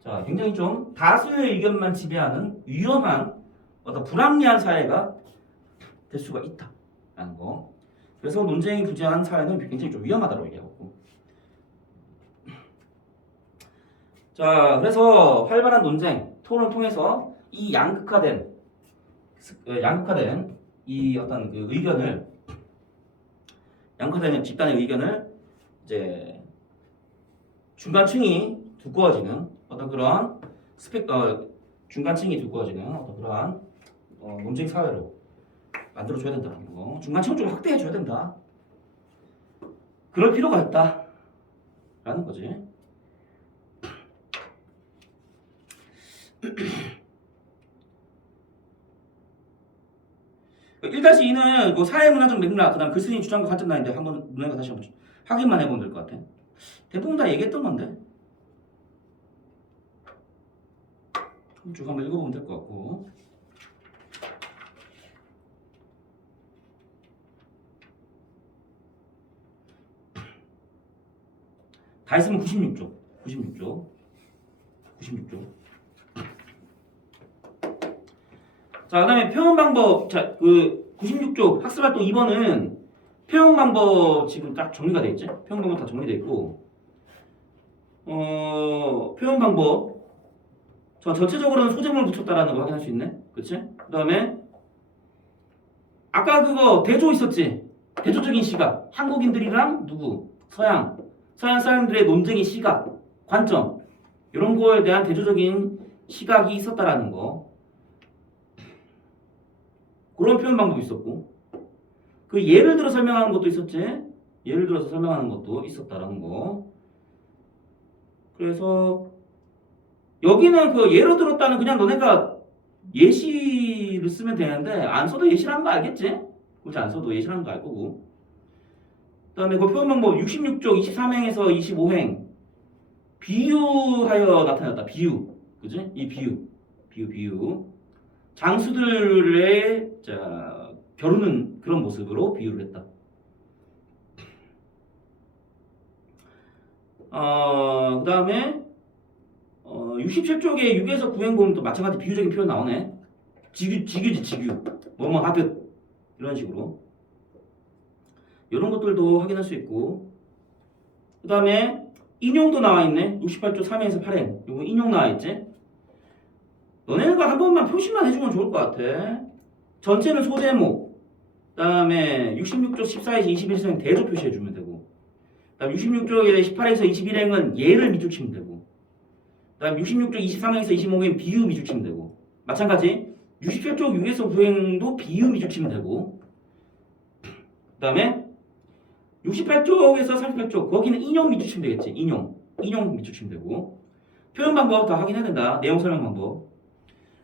자, 굉장히 좀 다수의 의견만 지배하는 위험한 어떤 불합리한 사회가 될 수가 있다라는 거. 그래서 논쟁이 부재한 사회는 굉장히 좀 위험하다고 얘기하고. 자, 그래서 활발한 논쟁, 토론을 통해서 이 양극화된 이 어떤 그 의견을 양극화된 집단의 의견을 이제 중간층이 두꺼워지는 어떤 그런 중간층이 두꺼워지는 어떤 그러한 논쟁 사회로 만들어줘야 된다는 거. 중간층을 좀 확대해줘야 된다. 그럴 필요가 있다라는 거지. 1-2는 그 사회문화적 맥락, 그 다음 글쓴이 주장과 관점단인데 한번 누나가 다시 한번 확인만 해보면 될 것 같아. 대부분 다 얘기했던 건데 쭉 한번 읽어보면 될 것 같고. 다 있으면 96쪽. 자, 그 다음에 표현 방법. 자, 그 96쪽 학습활동 2번은 표현 방법 지금 딱 정리가 돼 있지? 표현 방법 다 정리돼 있고, 표현 방법. 전체적으로는 소제목을 붙였다라는 거 확인할 수 있네. 그치? 그 다음에 아까 그거 대조 있었지? 대조적인 시각. 한국인들이랑 누구? 서양 사람들의 논쟁의 시각, 관점, 이런 거에 대한 대조적인 시각이 있었다라는 거. 그런 표현 방법이 있었고, 그 예를 들어 설명하는 것도 있었지. 예를 들어서 설명하는 것도 있었다라는 거. 그래서 여기는 그 예로 들었다는 그냥 너네가 예시를 쓰면 되는데 안 써도 예시라는 거 알겠지? 굳이 안 써도 예시라는 거 알 거고. 그 다음에 그 표현 방법 66쪽 23행에서 25행 비유하여 나타났다. 비유. 그지? 이 비유. 장수들의 겨루는 그런 모습으로 비유를 했다. 그 다음에 67쪽에 6에서 9행 보면 또 마찬가지 비유적인 표현 나오네. 지규. 뭐뭐 하듯 이런 식으로. 이런 것들도 확인할 수 있고. 그 다음에 인용도 나와 있네. 68쪽 3행에서 8행. 요거 인용 나와 있지? 너네가 한 번만 표시만 해주면 좋을 것 같아. 전체는 소제목. 그 다음에 66쪽 14에서 21행 대조 표시해주면 되고. 그 다음에 66쪽에 18에서 21행은 예를 밑줄 치면 되고. 그 다음에 66쪽 23행에서 25행은 비유 밑줄 치면 되고. 마찬가지 67쪽 6에서 9행도 비유 밑줄 치면 되고. 그 다음에 68쪽에서 38쪽 거기는 인용 밑줄 치면 되겠지. 인용 밑줄 치면 되고. 표현 방법 다 확인해야 된다. 내용 설명 방법.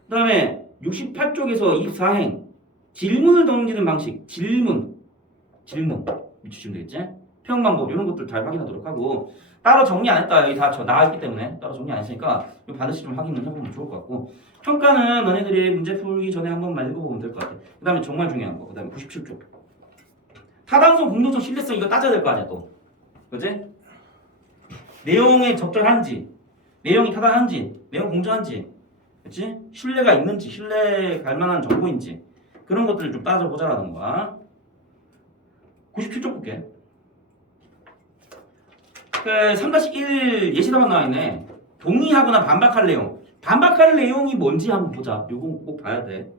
그 다음에 68쪽에서 24행 질문을 던지는 방식. 질문 밑줄 치면 되겠지. 표현 방법 이런 것들 잘 확인하도록 하고. 따로 정리 안 했다. 여기 다 나와있기 때문에 따로 정리 안 했으니까 이거 반드시 좀 확인을 해보면 좋을 것 같고. 평가는 너네들이 문제 풀기 전에 한 번만 읽어보면 될 것 같아. 그 다음에 정말 중요한 거. 그 다음에 97쪽 타당성, 공정성, 신뢰성 이거 따져야 될 거 아니야 또. 그치? 내용에 적절한지, 내용이 타당한지, 내용 공정한지, 그치? 신뢰가 있는지, 신뢰 갈 만한 정보인지 그런 것들을 좀 따져보자라는 거야. 97쪽 볼게. 3-1 예시답안 나와 있네. 동의하거나 반박할 내용. 반박할 내용이 뭔지 한번 보자. 요거 꼭 봐야 돼.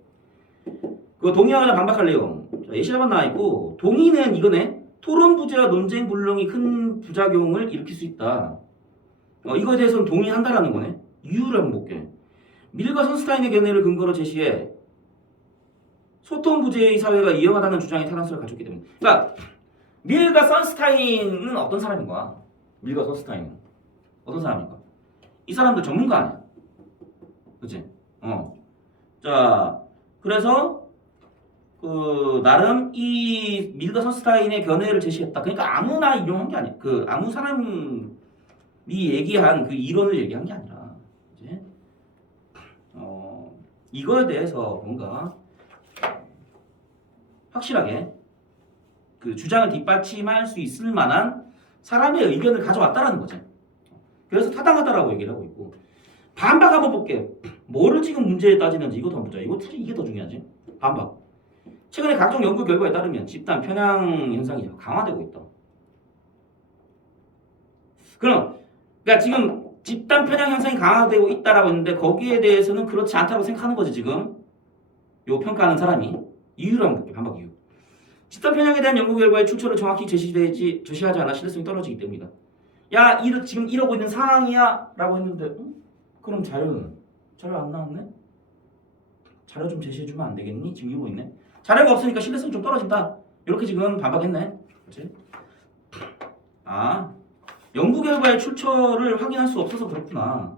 그 동의하거나 반박할 내용. 예시답안 나와 있고, 동의는 이거네. 토론 부재와 논쟁 불능이 큰 부작용을 일으킬 수 있다. 이거에 대해서는 동의한다라는 거네. 이유를 한번 볼게. 밀과 선스타인의 견해를 근거로 제시해 소통 부재의 사회가 위험하다는 주장의 타당성을 갖췄기 때문에. 그러니까 밀과 선스타인은 어떤 사람인 거야? 밀과 선스타인은 어떤 사람인가? 이 사람들 전문가 아니야? 그치? 자, 그래서 나름 이 밀과 선스타인의 견해를 제시했다. 그러니까 아무나 인용한 게 아니야. 아무 사람이 얘기한 그 이론을 얘기한 게 아니라, 이제 이거에 대해서 뭔가 확실하게 그 주장을 뒷받침할 수 있을 만한 사람의 의견을 가져왔다라는 거지. 그래서 타당하다라고 얘기를 하고 있고. 반박 한번 볼게. 뭐를 지금 문제에 따지는지 이것도 한번 보자. 이게 더 중요하지. 반박. 최근에 각종 연구 결과에 따르면 집단 편향 현상이 강화되고 있다. 그러니까 지금 집단 편향 현상이 강화되고 있다라고 했는데 거기에 대해서는 그렇지 않다고 생각하는 거지 지금. 요 평가하는 사람이. 이유를 한번 볼게. 반박 이유. 집단 편향에 대한 연구 결과의 출처를 정확히 제시하지 않아 신뢰성이 떨어지기 때문이다. 야, 지금 이러고 있는 상황이야 라고 했는데 그럼 자료 안 나왔네? 자료 좀 제시해주면 안 되겠니? 지금 이러고 있네. 자료가 없으니까 신뢰성이 좀 떨어진다. 이렇게 지금 반박했네. 그렇지? 연구 결과의 출처를 확인할 수 없어서 그렇구나.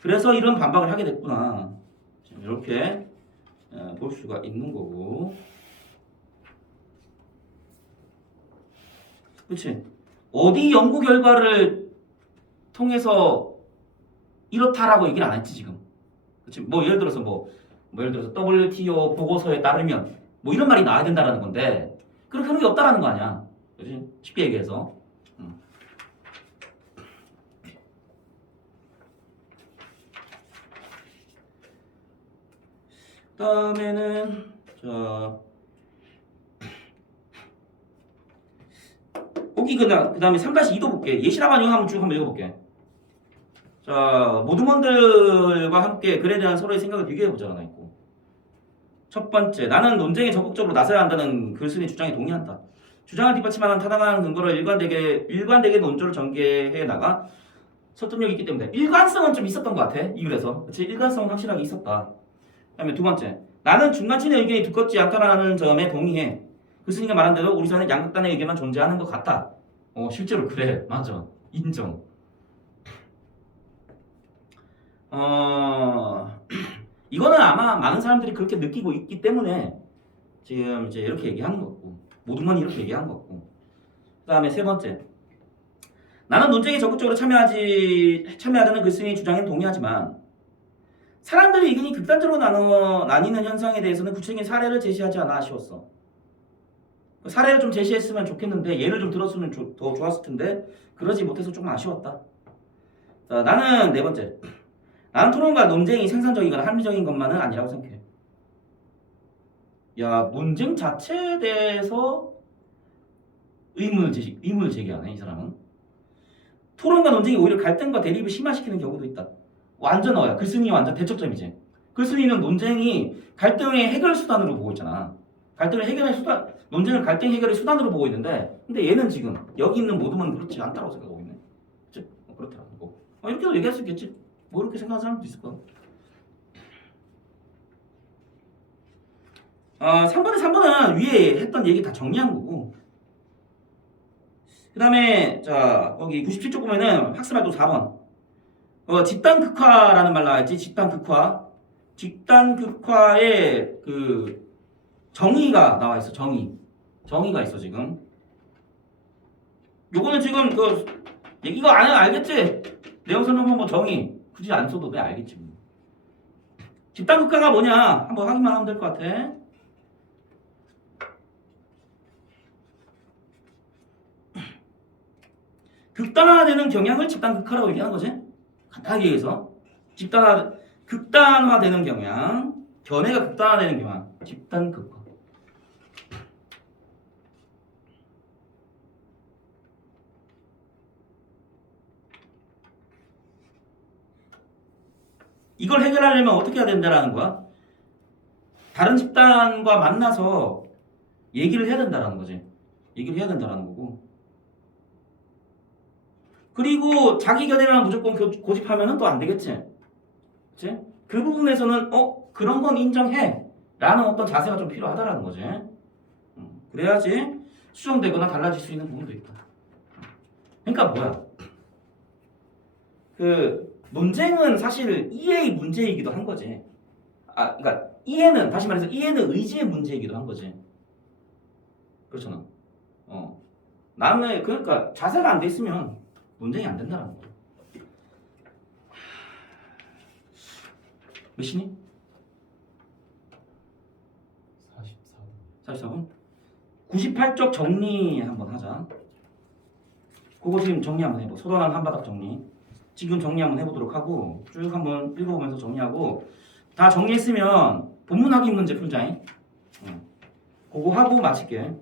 그래서 이런 반박을 하게 됐구나. 이렇게 볼 수가 있는 거고. 그렇지? 어디 연구 결과를 통해서 이렇다라고 얘기를 안 했지 지금. 그렇지? 예를 들어서 WTO 보고서에 따르면 이런 말이 나와야 된다라는 건데 그렇게 하는 게 없다라는 거 아니야. 그렇지? 쉽게 얘기해서. 그다음에는 그다음에 3-2도 볼게. 예시라만 이거 한번 읽어볼게. 자, 모두먼들과 함께 글에 대한 서로의 생각을 비교해보자가 나 있고. 첫 번째, 나는 논쟁에 적극적으로 나서야 한다는 글쓴이 주장에 동의한다. 주장을 뒷받침하는 타당한 근거로 일관되게 논조를 전개해 나가 설득력이 있기 때문에 일관성은 좀 있었던 것 같아. 이 글에서. 그치? 일관성은 확실하게 있었다. 그 다음에 두 번째, 나는 중간층의 의견이 두껍지 않다라는 점에 동의해. 글쓴이가 말한 대로 우리 사회는 양극단의 의견만 존재하는 것 같다. 실제로 그래. 맞아. 인정. 이거는 아마 많은 사람들이 그렇게 느끼고 있기 때문에 지금 이제 이렇게 얘기하는 거고, 모두만 이렇게 얘기하는 거고. 그 다음에 세 번째, 나는 논쟁에 적극적으로 참여하자는 글쓴이 주장에는 동의하지만 사람들의 의견이 극단적으로 나뉘는 현상에 대해서는 구체적인 사례를 제시하지 않아 아쉬웠어. 사례를 좀 제시했으면 좋겠는데 예를 좀 들었으면 더 좋았을 텐데 그러지 못해서 조금 아쉬웠다. 자, 나는 네 번째. 나는 토론과 논쟁이 생산적이거나 합리적인 것만은 아니라고 생각해. 야, 논쟁 자체에 대해서 의문을 제기하네, 이 사람은. 토론과 논쟁이 오히려 갈등과 대립을 심화시키는 경우도 있다. 완전 어야. 글쓴이 완전 대척점이지. 글쓴이는 논쟁이 갈등의 해결 수단으로 보고 있잖아. 갈등을 해결의 수단, 논쟁을 갈등 해결의 수단으로 보고 있는데, 근데 얘는 지금 여기 있는 모두는 그렇지 않다고 생각하고 있네. 그치? 그렇더라고. 이렇게도 얘기할 수 있겠지. 뭐 이렇게 생각하는 사람도 있을 거야. 3번은 위에 했던 얘기 다 정리한 거고. 그 다음에, 자, 거기 97쪽 보면은 학습활동 4번. 집단극화라는 말 나와있지? 집단극화. 집단극화의 그 정의가 나와있어, 정의가 있어, 지금. 요거는 지금 이거 안 해도 알겠지? 내용 설명만 뭐 정의. 굳이 안 써도 돼, 알겠지. 뭐. 집단극화가 뭐냐? 한번 확인만 하면 될 것 같아. 극단화되는 경향을 집단극화라고 얘기하는 거지. 간단하게 얘기해서 극단화되는 경향, 견해가 극단화되는 경향, 집단극화. 이걸 해결하려면 어떻게 해야 된다라는 거야? 다른 집단과 만나서 얘기를 해야 된다라는 거지. 얘기를 해야 된다라는 거고. 그리고 자기 견해만 무조건 고집하면은 또 안 되겠지. 그치? 그 부분에서는 그런 건 인정해 라는 어떤 자세가 좀 필요하다라는 거지. 그래야지 수정되거나 달라질 수 있는 부분도 있다. 그러니까 뭐야? 그 논쟁은 사실 이해의 문제이기도 한 거지. 그러니까 이해는 다시 말해서 이해는 의지의 문제이기도 한 거지. 그렇잖아. 나는 그러니까 자세가 안 돼 있으면 논쟁이 안 된다는 거야. 몇 시니? 44분. 44분? 98쪽 정리 한번 하자. 그거 지금 정리 한번 해보. 소단한 한바닥 정리. 지금 정리 한번 해보도록 하고 쭉 한번 읽어보면서 정리하고 다 정리했으면 본문 확인 문제 풀자잉. 그거 하고 마칠게.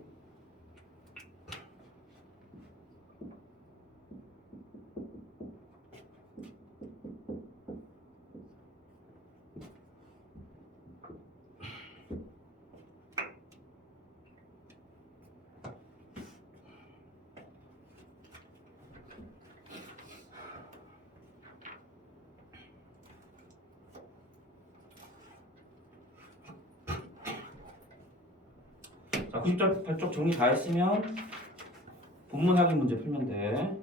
자, 98쪽 정리 다 했으면 본문 확인 문제 풀면 돼.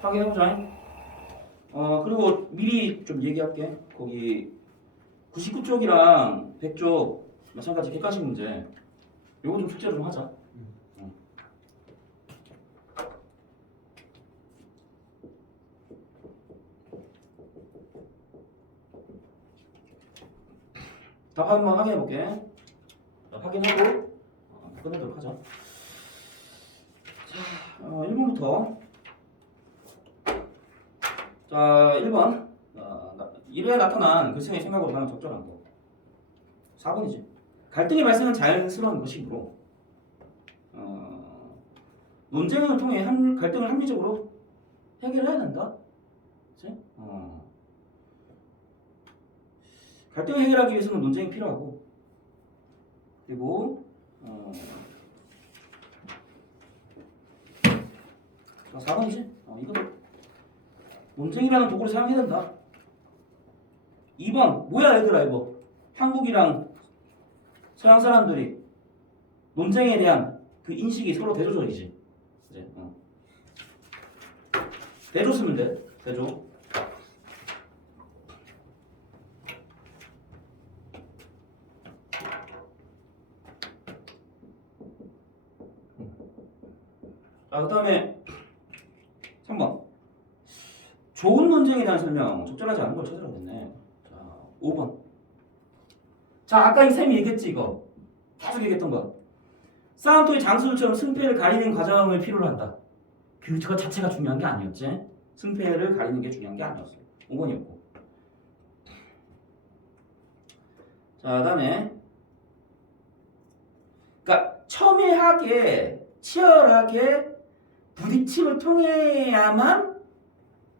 확인해보자. 그리고 미리 좀 얘기할게. 거기 99쪽이랑 100쪽 마찬가지 객관식 문제. 요거 좀 숙제로 좀 하자. 답 한번 확인해볼게. 확인하고 끝내도록 하자. 자, 1번부터. 자, 1번. 이래 나타난 글쓰의 생각으로 가면 적절한 거. 4번이지. 갈등의 발생은 자연스러운 것이므로 논쟁을 통해 갈등을 합리적으로 해결해야 된다. 그치? 갈등을 해결하기 위해서는 논쟁이 필요하고, 그리고 4번이지? 이거도 논쟁이라는 도구를 사용해야 된다. 2번 뭐야 얘들아 이거. 한국이랑 서양 사람들이 논쟁에 대한 그 인식이 서로 대조적이지. 이제 대조 쓰면 돼. 대조. 자, 그 다음에 3번. 좋은 논쟁에 대한 설명, 적절하지 않은 걸 찾으라겠네. 자, 5번. 자, 아까 이 쌤이 얘기했지, 이거. 계속 얘기했던 거. 싸움터의 장수들처럼 승패를 가리는 과정을 필요로 한다. 그거 자체가 중요한 게 아니었지. 승패를 가리는 게 중요한 게 아니었어. 5번이었고. 자, 그 다음에. 그러니까, 첨예하게, 치열하게 부딪힘을 통해야만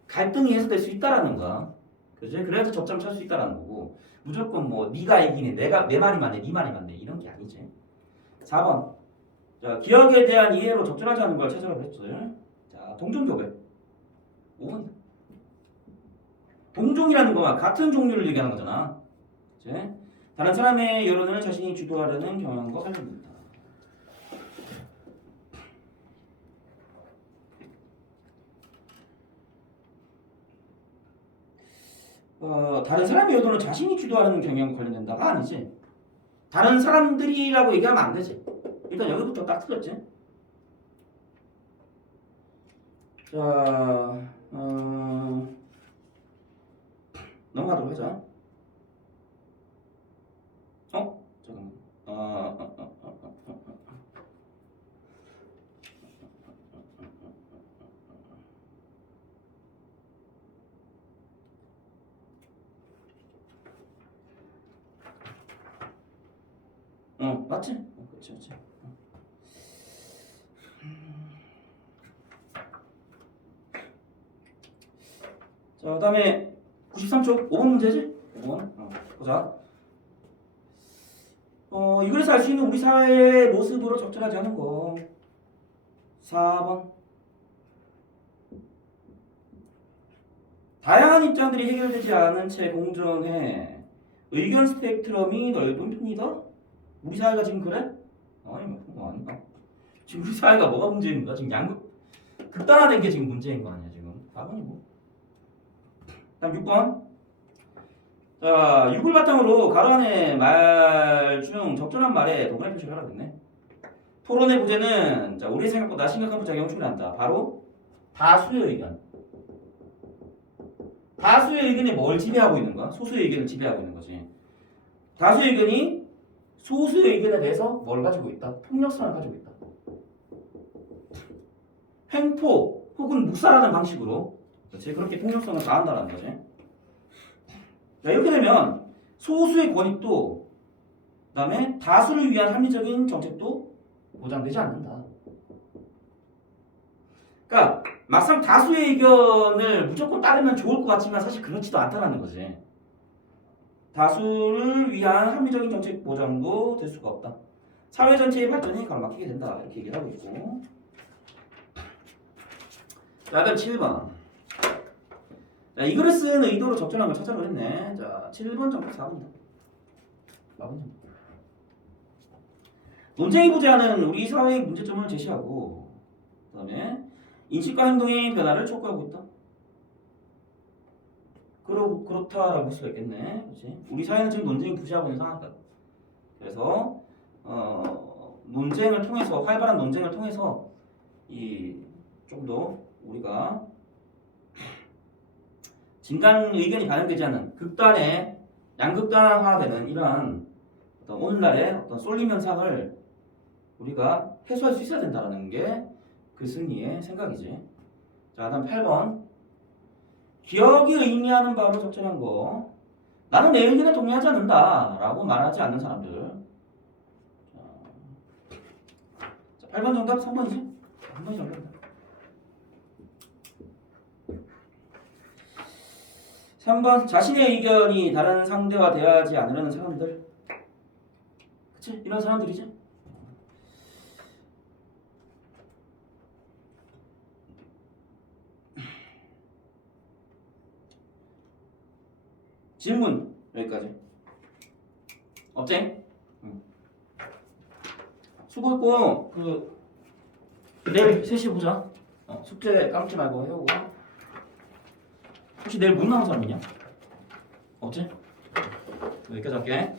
갈등이 해소될 수 있다라는 거야. 그지? 그래서 적점을 찾을 수 있다라는 거고, 무조건 뭐 네가 이기네, 내 말이 맞네, 네 말이 맞네 이런 게 아니지. 4번. 자, 기억에 대한 이해로 적절하지 않은 걸 찾으라고 했지. 자, 동종교배. 5번. 동종이라는 거와 같은 종류를 얘기하는 거잖아. 그치? 다른 사람의 여론을 자신이 주도하려는 경향과 관련된다. 다른 사람의 여론을 자신이 주도하는 경향과 관련된다가 아니지. 다른 사람들이라고 얘기하면 안 되지. 일단 여기부터 딱 틀렸지. 자, 넘어가도록 하자. 잠깐만. 맞지? 그렇지, 그렇지. 자, 그다음에 93쪽 5번 문제지? 5번. 보자. 이글에서 알 수 있는 우리 사회의 모습으로 적절하지 않은 거. 4번. 다양한 입장들이 해결되지 않은 채 공존해 의견 스펙트럼이 넓은 편이다. 우리 사회가 지금 그래? 아니 뭐 아닌가? 지금 우리 사회가 뭐가 문제인가? 지금 극단화된 게 지금 문제인 거 아니야 지금? 4번이고. 다음 6번. 자, 6을 바탕으로 가로 안의 말 중 적절한 말에 동그라미 표시를 하라겠네. 토론의 부재는 자, 우리 생각보다 심각한 부작용을 초래한다. 바로 다수의 의견. 다수의 의견이 뭘 지배하고 있는가? 소수의 의견을 지배하고 있는 거지. 다수의 의견이 소수의 의견에 대해서 뭘 가지고 있다? 폭력성을 가지고 있다. 횡포 혹은 묵살하는 방식으로 그렇지? 그렇게 폭력성을 가한다는 거지. 자, 이렇게 되면 소수의 권익도 그다음에 다수를 위한 합리적인 정책도 보장되지 않는다. 그러니까 막상 다수의 의견을 무조건 따르면 좋을 것 같지만 사실 그렇지도 않다는 거지. 다수를 위한 합리적인 정책 보장도 될 수가 없다. 사회 전체의 발전이 가로막히게 된다. 이렇게 얘기를 하고 있고. 자, 다음 7번. 자, 이 글을 쓴 의도로 적절한 걸 찾아라 했네. 자, 7번 점프 4번이다. 4번. 논쟁이 부재하는 우리 사회의 문제점을 제시하고, 그다음에 인식과 행동의 변화를 촉구하고 있다. 그렇다라고 볼 수가 있겠네. 그렇지? 우리 사회는 지금 논쟁이 부재하고 있는 상황이다. 그래서 논쟁을 통해서 활발한 논쟁을 통해서 이 좀 더 우리가 진간 의견이 반영되지 않는 극단의 양극단화되는 이러한 어떤 오늘날의 어떤 쏠림 현상을 우리가 해소할 수 있어야 된다는 게 그 승리의 생각이지. 자, 다음 8번. 기억이 의미하는 바로 적절한 거. 나는 내 의견에 동의하지 않는다 라고 말하지 않는 사람들. 자, 8번 정답 3번이지? 3번이 정답이다. 3번. 자신의 의견이 다른 상대와 대화하지 않으려는 사람들. 그치? 이런 사람들이지? 질문 여기까지. 없지? 수고했고 내일 3시에 보자. 숙제 까먹지 말고 해오고. 혹시 내일 못 나온 사람 있냐? 없지? 여기까지 할게.